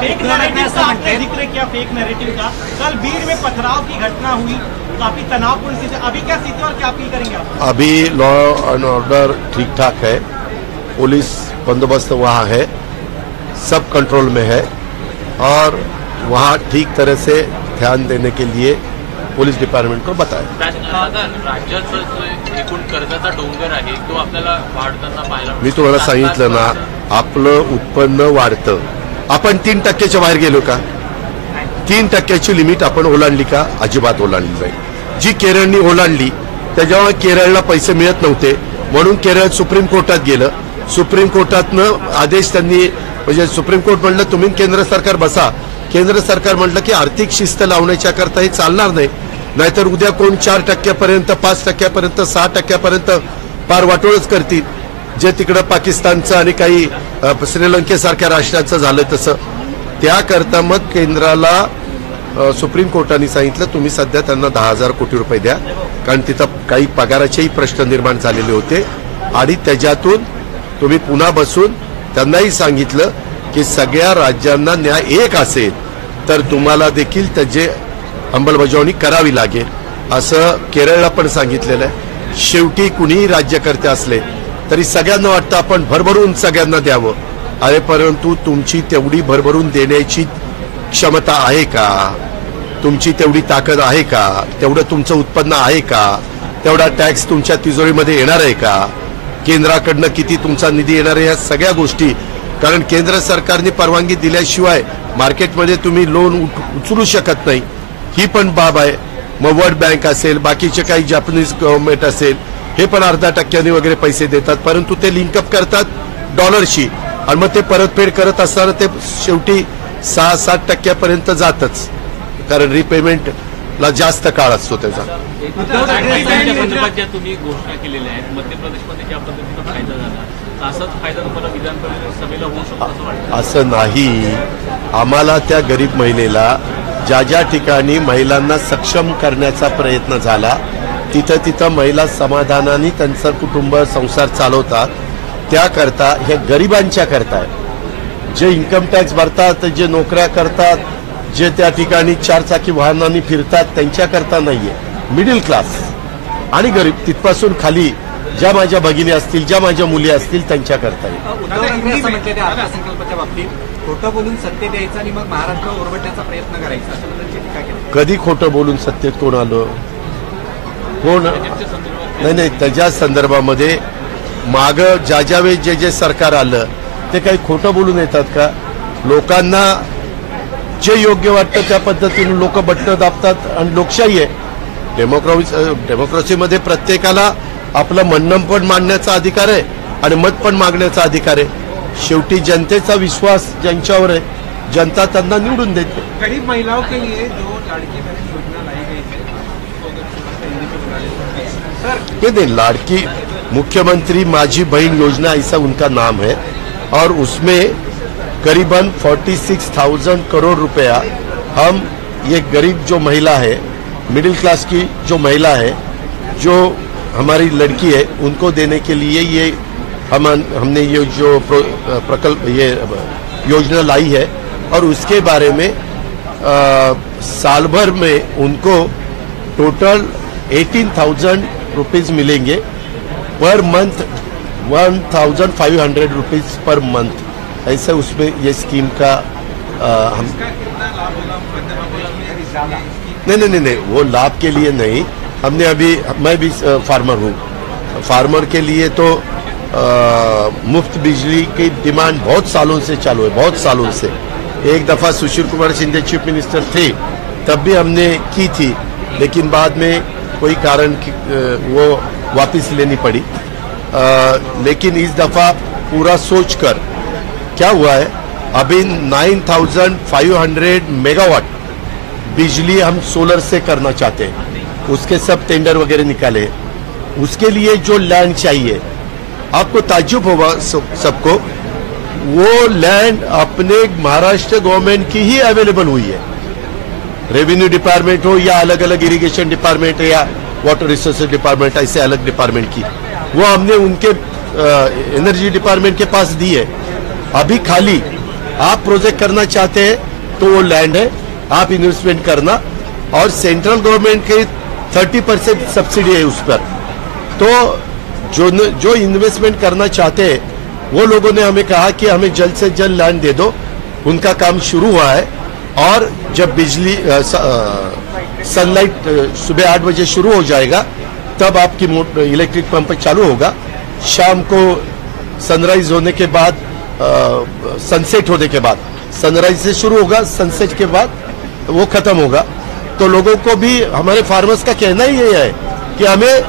फेक नैरेटिव का आपने जिक्र किया, फेक नैरेटिव का. कल बीड़ में पथराव की घटना हुई, काफी तनावपूर्ण स्थिति. अभी क्या स्थिति और क्या अपील करेंगे आप? अभी लॉ एंड ऑर्डर ठीक ठाक है, पुलिस बंदोबस्त वहाँ है, सब कंट्रोल में है और वहाँ ठीक तरह से ध्यान देने के लिए पोलीस डिपार्टमेंट को बताया. राज्याचं एकूण कर्जाचा डोंगर आहे तो आपल्याला वाढताना पाहायला. मी तुम्हाला सांगितलं ना, आपलं उत्पन्न वाढतं. आपण 3% बाहेर गेलो का? 3% लिमिट आपण ओलांडली का? अजिबात ओलांडली नाही. जी केरळनी ओलांडली त्याच्यामुळे केरळला पैसे मिळत नव्हते, म्हणून केरळ सुप्रीम कोर्टात गेलं. सुप्रीम कोर्टातनं आदेश त्यांनी, म्हणजे सुप्रीम कोर्ट म्हणलं तुम्ही केंद्र सरकार बसा. केंद्र सरकार म्हटलं की आर्थिक शिस्त लावण्याच्या करता हे चालणार नाही, नाहीतर उद्या कोण 4% 5% 6% पार वाटोळच करतील, जे तिकडं पाकिस्तानचं आणि काही श्रीलंकेसारख्या राष्ट्राचं झालं तसं. त्याकरता मग केंद्राला सुप्रीम कोर्टाने सांगितलं तुम्ही सध्या त्यांना 10,000 कोटी रुपये द्या, कारण तिथं काही पगाराचेही प्रश्न निर्माण झालेले होते. आणि त्याच्यातून तुम्ही पुन्हा बसून त्यांनाही सांगितलं की सगळ्या राज्यांना न्याय एक असेल तर तुम्हाला देखील त्याची अंमलबजावणी करावी लागेल, असं केरळला पण सांगितलेलं आहे. शेवटी कुणीही राज्यकर्ते असले तरी सगळ्यांना वाटतं आपण भरभरून सगळ्यांना द्यावं. अरे परंतु तुमची तेवढी भरभरून देण्याची क्षमता आहे का? तुमची तेवढी ताकद आहे का? तेवढं तुमचं उत्पन्न आहे का? तेवढा टॅक्स तुमच्या तिजोरीमध्ये येणार आहे का? केंद्राकडनं किती तुमचा निधी येणार आहे? या सगळ्या गोष्टी, कारण केंद्र सरकारने परवानगी दिल्याशिवाय मार्केटमध्ये तुम्ही लोन उचलू शकत नाही, ही पण बाब आहे. मग वर्ल्ड बँक असेल, बाकीचे काही जपानीज गव्हर्नमेंट असेल, हे पण 0.5% वगैरे पैसे देतात, परंतु ते लिंकअप करतात डॉलरशी आणि मग ते परतफेड करत असताना ते शेवटी 6-7% जातच, कारण रिपेमेंटला जास्त काळ असतो त्याचा. ज्या तुम्ही घोषणा केलेल्या आहेत मध्य प्रदेशमध्ये ज्या पद्धतीचा फायदा झाला, असाच फायदा तुम्हाला विधान परिषदेला होऊ शकतो असं वाटतं? असं नाही. आम्हाला त्या गरीब महिलेला ज्या ज्या ठिकाणी महिलांना सक्षम करण्याचा प्रयत्न झाला तिथं तिथं महिला समाधानाने त्यांचं कुटुंब संसार चालवतात. त्याकरता हे गरिबांच्या करता आहे, जे इन्कम टॅक्स भरतात, जे नोकऱ्या करतात, जे त्या ठिकाणी 4 चाकी वाहनांनी फिरतात त्यांच्याकरता नाहीये. मिडल क्लास आणि गरीब तिथपासून खाली ज्या माझ्या भगिनी असतील, ज्या माझ्या मुली असतील त्यांच्याकरता आहे. उद्धव ठाकरे असं म्हटले त्या अर्थसंकल्पाच्या बाबतीत खोटं बोलून सत्तेत यायचं आणि मग महाराष्ट्र ओरबडण्याचा प्रयत्न करायचा, अशा पद्धतीची टीका केली. कधी खोटं बोलून सत्तेत कोण आलं? कोण? नाही, त्याच्या संदर्भामध्ये माग ज्या वेळेस जे सरकार आलं ते काही खोटं बोलून येतात का? लोकांना जे योग्य वाटतं त्या पद्धतीने लोक बटणं दाबतात आणि लोकशाही आहे. डेमोक्रेसीमध्ये प्रत्येकाला आपलं म्हणणं पण मांडण्याचा अधिकार आहे आणि मत पण मागण्याचा अधिकार आहे. शेवटी जनतेचा विश्वास ज्यांच्यावर आहे, जनता त्यांना निवडून देते. गरीब महिलाओं के लिए जो लाड़की बहन योजना लाई गई है, नहीं, लाड़की मुख्यमंत्री माझी बहन योजना ऐसा उनका नाम है और उसमें करीबन 46,000 करोड़ रुपया हम ये गरीब जो महिला है, मिडिल क्लास की जो महिला है, जो हमारी लड़की है, उनको देने के लिए ये हमने ये जो प्रकल्प ये योजना लाई है और उसके बारे में साल भर में उनको टोटल 18,000 रुपीज मिलेंगे per month, 1,500 rupees per month. ऐसे उसमें ये स्कीम का हम नहीं, वो लाभ के लिए नहीं. हमने अभी, मैं भी फार्मर हूँ, फार्मर के लिए तो मुफ्त बिजली की डिमांड बहुत सालों से चालू है, बहुत सालों से. एक दफा सुशील कुमार शिंदे चीफ मिनिस्टर थे तब भी हमने की थी, लेकिन बाद में कोई कारण वो वापस लेनी पड़ी. लेकिन इस दफा पूरा सोचकर क्या हुआ है, अभी 9,500 मेगावाट बिजली हम सोलर से करना चाहते हैं. उसके सब टेंडर वगैरह निकाले. उसके लिए जो लैंड चाहिए, आपको ताज्जुब होगा सबको, वो लैंड अपने महाराष्ट्र गवर्नमेंट की ही अवेलेबल हुई है. रेवेन्यू डिपार्टमेंट हो या अलग अलग इरिगेशन डिपार्टमेंट या वाटर रिसोर्सेज डिपार्टमेंट, ऐसे अलग डिपार्टमेंट की, वो हमने उनके एनर्जी डिपार्टमेंट के पास दी है. अभी खाली आप प्रोजेक्ट करना चाहते हैं तो वो लैंड है, आप इन्वेस्टमेंट करना, और सेंट्रल गवर्नमेंट के 30% सब्सिडी है उस पर. तो जो इन्वेस्टमेंट करना चाहते हैं वो लोगों ने हमें कहा कि हमें जल्द से जल्द लैंड दे दो. उनका काम शुरू हुआ है और जब बिजली सनलाइट सुबह 8 बजे शुरू हो जाएगा तब आपकी इलेक्ट्रिक पंप चालू होगा. शाम को सनराइज होने के बाद, सनसेट होने के बाद, सनराइज से शुरू होगा, सनसेट के बाद वो खत्म होगा. तो लोगों को भी, हमारे फार्मर्स का कहना ही ये है कि हमें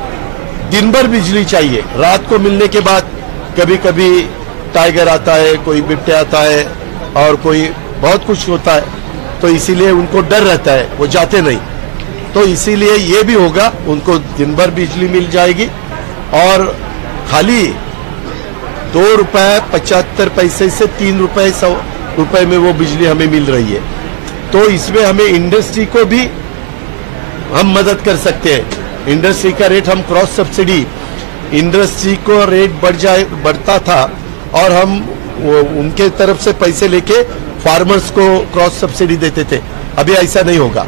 दिन भर बिजली चाहिए, रात को मिलने के बाद कभी कभी टाइगर आता है, कोई बिट्टे आता है और कोई बहुत कुछ होता है, तो इसीलिए उनको डर रहता है, वो जाते नहीं। तो इसीलिए ये भी होगा, उनको दिन भर बिजली मिल जाएगी और खाली 2 रुपए 75 पैसे से 3 रुपए 100 रुपए में वो बिजली हमें मिल रही है। तो इसमें हमें इंडस्ट्री को भी हम मदद कर सकते हैं। इंडस्ट्री का रेट हम क्रॉस सब्सिडी, इंडस्ट्री को रेट बढ़ता था और हम उनके तरफ से पैसे लेके फार्मर्स को क्रॉस सब्सिडी देते थे। अभी ऐसा नहीं होगा,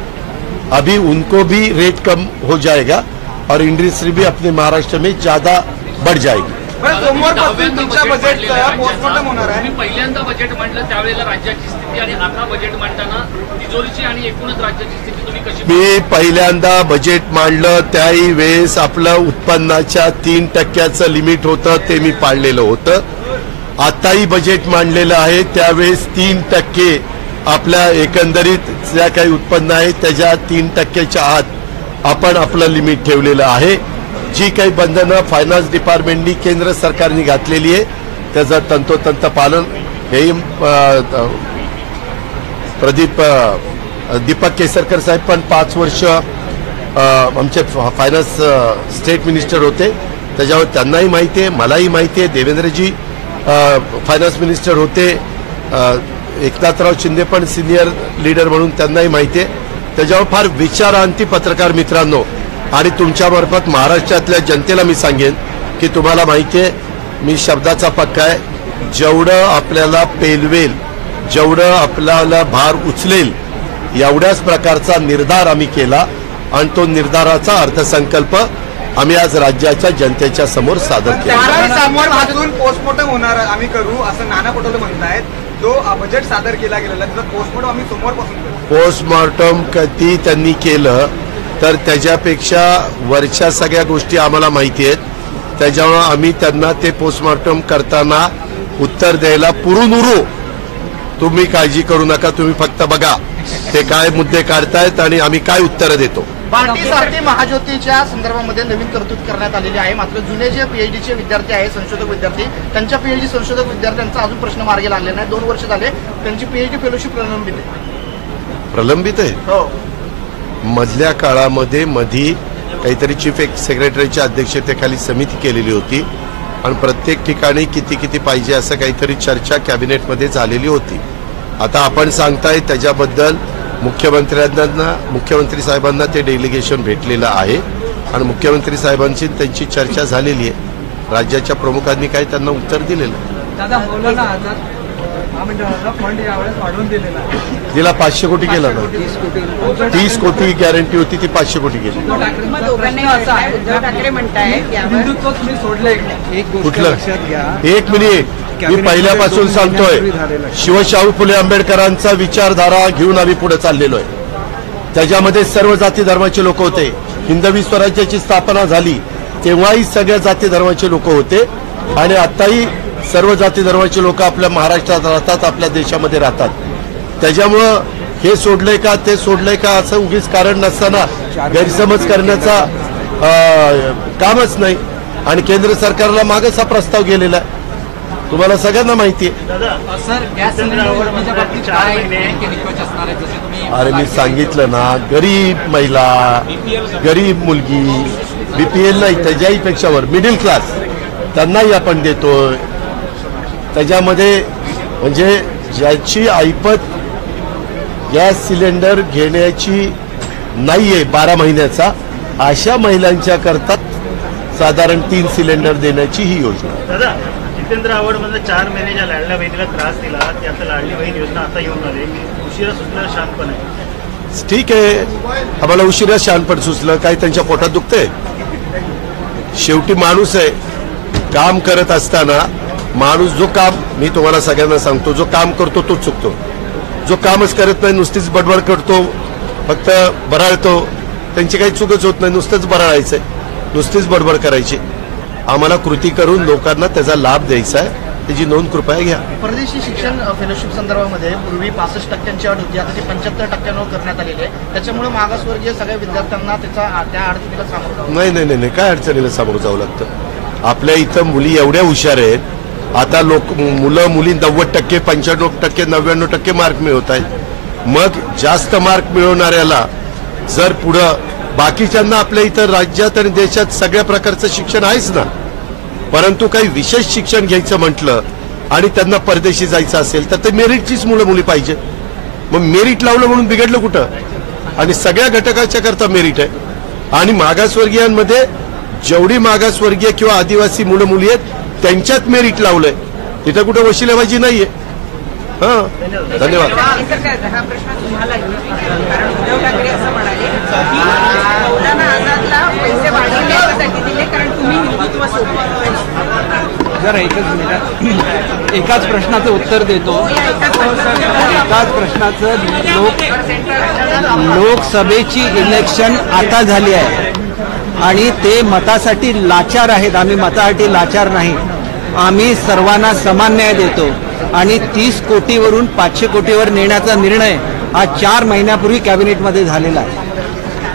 अभी उनको भी रेट कम हो जाएगा और इंडस्ट्री भी अपने महाराष्ट्र में ज्यादा बढ़ जाएगी। सोमवारपासून तुमच्या बजेटचं पोस्टमॉर्टम होणार आहे। तुम्ही पहिल्यांदा बजेट मांडलं त्यावेळेला राज्याची स्थिती आणि आता बजेट मांडताना तिजोरीची आणि एकूणच राज्याची स्थिती तुम्ही कशी? मी पहिल्यांदा बजेट मांडलं त्याही वेळेस आपलं उत्पन्नाच्या 3% लिमिट होतं, ते मी पाळलेलं होतं। आताही बजेट मांडलेलं आहे त्यावेळेस 3% आपल्या एकंदरीत ज्या काही उत्पन्न आहे त्याच्या 3%च्या आत आपण आपलं लिमिट ठेवलेलं आहे। जी काही बंधनं फायनान्स डिपार्टमेंटनी केंद्र सरकारने घातलेली आहे त्याचं तंतोतंत पालन हे दीपक केसरकर साहेब पण 5 वर्ष आमचे फायनान्स स्टेट मिनिस्टर होते, त्याच्यावर त्यांनाही माहिती आहे, मलाही माहिती आहे। देवेंद्रजी फायनान्स मिनिस्टर होते, एकनाथराव शिंदे पण सिनियर लीडर म्हणून त्यांनाही माहिती आहे। त्याच्यावर फार विचारांती पत्रकार मित्रांनो आणि तुमच्यामार्फत महाराष्ट्रातल्या जनतेला मी सांगेन की तुम्हाला माहिती आहे मी शब्दाचा पक्का आहे, जेवढं आपल्याला पेलवेल, जेवढं आपल्याला भार उचलेल एवढ्याच प्रकारचा निर्धार आम्ही केला आणि तो निर्धाराचा अर्थसंकल्प आम्ही आज राज्याच्या जनतेच्या समोर सादर केला। सोमवारपासून पोस्टमॉर्टम होणार आम्ही करू असं नाना पटोले म्हणतायत। जो बजेट सादर केला गेलेला त्याचा पोस्टमॉर्टम आम्ही सोमवारपासून करू। पोस्टमॉर्टम कधी त्यांनी केलं तर त्याच्यापेक्षा वरच्या सगळ्या गोष्टी आम्हाला माहिती आहेत, त्याच्यामुळे आम्ही त्यांना ते पोस्टमॉर्टम करताना उत्तर द्यायला पुरून उरू। तुम्ही काळजी करू नका, तुम्ही फक्त बघा ते काय मुद्दे काढतायत आणि आम्ही काय उत्तर देतो। पार्टीसाठी महाज्योतीच्या संदर्भामध्ये नवीन तरतूद करण्यात आलेली आहे, मात्र जुने जे पीएचडीचे विद्यार्थी आहेत, संशोधक विद्यार्थी, त्यांच्या पीएचडी संशोधक विद्यार्थ्यांचा अजून प्रश्न मार्गी लागलेला नाही। 2 वर्ष झाले त्यांची पीएचडी फेलोशिप प्रलंबित आहे। हो, मधल्या काळामध्ये मधी काहीतरी चीफ सेक्रेटरीच्या अध्यक्षतेखाली समिती केलेली होती आणि प्रत्येक ठिकाणी किती पाहिजे असं काहीतरी चर्चा कॅबिनेटमध्ये झालेली होती। आता आपण सांगताय त्याच्याबद्दल मुख्यमंत्री साहेबांना ते डेलिगेशन भेटलेलं आहे आणि मुख्यमंत्री साहेबांची त्यांची चर्चा झालेली आहे। राज्याच्या प्रमुखांनी काय त्यांना उत्तर दिलेलं आहे। तिला 500 कोटी केला ना, 30 कोटी गॅरंटी होती ती 500 कोटी गेली। उद्धव ठाकरे म्हणतायत कुठलं? एक मिनिट, मी पहिल्यापासून सांगतोय शिवशाहू फुले आंबेडकरांचा विचारधारा घेऊन आम्ही पुढे चाललेलो आहे। त्याच्यामध्ये सर्व जाती धर्माचे लोक होते। हिंदवी स्वराज्याची स्थापना झाली तेव्हाही सगळ्या जाती धर्माचे लोक होते आणि आताही सर्व जाती धर्माचे लोक आपल्या महाराष्ट्रात राहतात, आपल्या देशामध्ये राहतात। त्याच्यामुळं हे सोडलंय का ते सोडलंय का असं उगीच कारण नसताना गैरसमज करण्याचा कामच नाही आणि केंद्र सरकारला मागच हा प्रस्ताव गेलेला आहे, तुम्हाला सगळ्यांना माहिती आहे। अरे मी सांगितलं ना, गरीब महिला, गरीब मुलगी, बीपीएल नाही त्याच्याही पेक्षावर मिडल क्लास त्यांनाही आपण देतोय। त्याच्यामध्ये म्हणजे ज्याची ऐपत गॅस सिलेंडर घेण्याची नाहीये 12 महिन्याचा अशा महिलांच्या करता साधारण 3 सिलेंडर देण्याची ही योजना। दादा, जितेंद्र आव्हाड म्हणजे 4 महिने ज्या लाडल्या बहिणीला त्रास दिला त्याचा लाडली बहीण योजना आता येऊन आली, उशिरा सुचलं शांतपण आहे। ठीक आहे, आम्हाला उशिरा शहाणपण सुचलं, काय त्यांच्या पोटात दुखतंय? शेवटी माणूस आहे, काम करत असताना माणूस जो काम, मी तुम्हाला सगळ्यांना सांगतो, जो काम करतो तोच चुकतो। जो कामच करत नाही, नुसतीच बडबड करतो, फक्त बराळतो, त्यांची काही चूकच होत नाही, नुसतंच बराळायचंय, नुसतीच बडबड करायची। आम्हाला कृती करून लोकांना त्याचा लाभ द्यायचा आहे, त्याची नोंद कृपया घ्या. परदेशी शिक्षण फेलोशिप संदर्भामध्ये पूर्वी 65% अट होती, आता ती 75% करण्यात आलेली आहे. त्याच्यामुळे मागासवर्गीय सगळ्या विद्यार्थ्यांना त्या अडचणीला सामोरं जावं लागतं. नाही, काय अडचणीला सामोरं जावं लागतं. आपल्या इथं मुली एवढ्या हुशार आहेत, आता मुलं मुली 90%, 95%, 99% मार्क मिळवत आहेत. मग जास्त मार्क मिळवणाऱ्याला जर पुढं बाकीच्यांना आपल्या इथं राज्यात आणि देशात सगळ्या प्रकारचं शिक्षण आहेच ना, परंतु काही विशेष शिक्षण घ्यायचं म्हटलं आणि त्यांना परदेशी जायचं असेल तर ते मेरिटचीच मुलं पाहिजे. मग मेरिट लावलं म्हणून बिघडलं कुठं? आणि सगळ्या घटकाच्या करता मेरिट आहे. आणि मागासवर्गीयांमध्ये जेवढी मागासवर्गीय किंवा आदिवासी मुलं मुली आहेत त्यांच्यात मेरिट लावलंय, तिथं कुठं वशिलेबाजी नाहीये. धन्यवाद. हा प्रश्न तुम्हाला कारण उद्धव ठाकरे असं म्हणाले की मौलाना आझादला पैसे वाढवण्यासाठी दिले कारण तुम्ही हिंदुत्व सोडलं. जरा एकाच प्रश्नाचं उत्तर देतो. एकाच प्रश्नाचं लोकसभेची इलेक्शन आता झाली आहे आणि ते मतासाठी लाचार आहेत. आम्ही मतासाठी लाचार नाही. आम्ही सर्वांना समान न्याय देतो आणि 30 कोटीवरून 500 कोटीवर नेण्याचा निर्णय हा 4 महिन्यापूर्वी कॅबिनेटमध्ये झालेला आहे.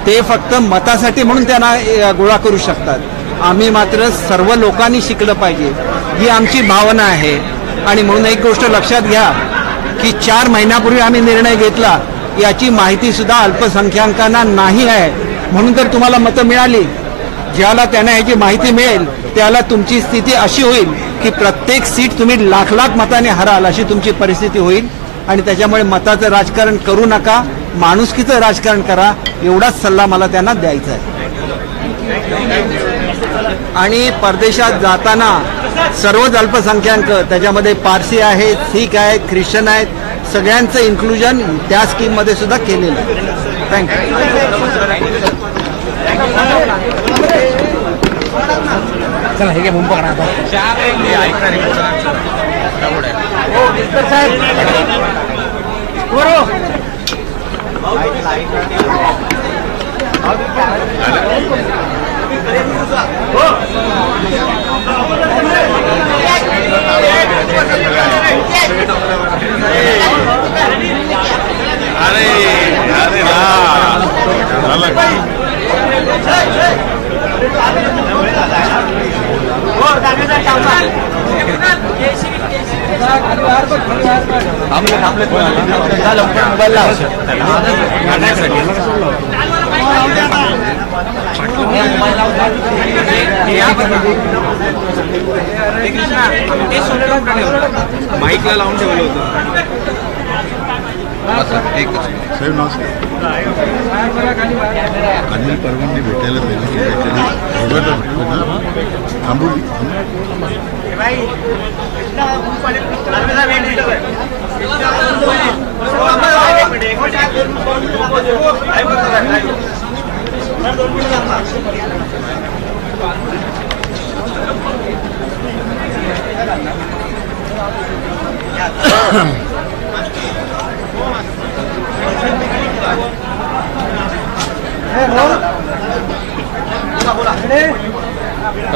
ते फक्त मतासाठी म्हणून त्यांना गोळा करू शकतात. आम्ही मात्र सर्व लोकांनी शिकलं पाहिजे ही आमची भावना आहे. आणि म्हणून एक गोष्ट लक्षात घ्या की 4 महिन्यापूर्वी आम्ही निर्णय घेतला याची माहिती सुद्धा अल्पसंख्याकांना नाही आहे. म्हणून तर तुम्हाला मतं मिळाली. ज्याला त्यांना याची माहिती मिळेल त्याला तुमची स्थिती अशी होईल की प्रत्येक सीट तुम्ही लाख मताने हराल अशी तुमची परिस्थिती होईल. आणि त्याच्यामुळे मताचं राजकारण करू नका, माणुसकीचं राजकारण करा, एवढाच सल्ला मला त्यांना द्यायचा आहे. आणि परदेशात जाताना सर्वच अल्पसंख्याक, त्याच्यामध्ये पारसी आहेत, शीख आहेत, ख्रिश्चन आहेत, सगळ्यांचं इन्क्लुजन त्या स्कीममध्ये सुद्धा केलेलं आहे. थँक्यू. चला हे मुंबई माईकला लावून ठेवलं होतं. साहेब नमस्कार. अनिल परवांनी भेटायला थांबवली.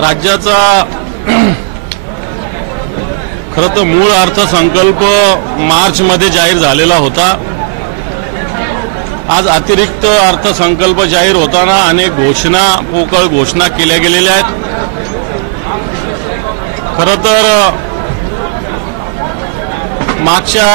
राज्याचा खरं तर मूळ अर्थसंकल्प मार्चमध्ये जाहीर झालेला होता. आज अतिरिक्त अर्थसंकल्प जाहीर होताना अनेक पोकळ घोषणा केल्या गेलेल्या आहेत. खरं तर मागच्या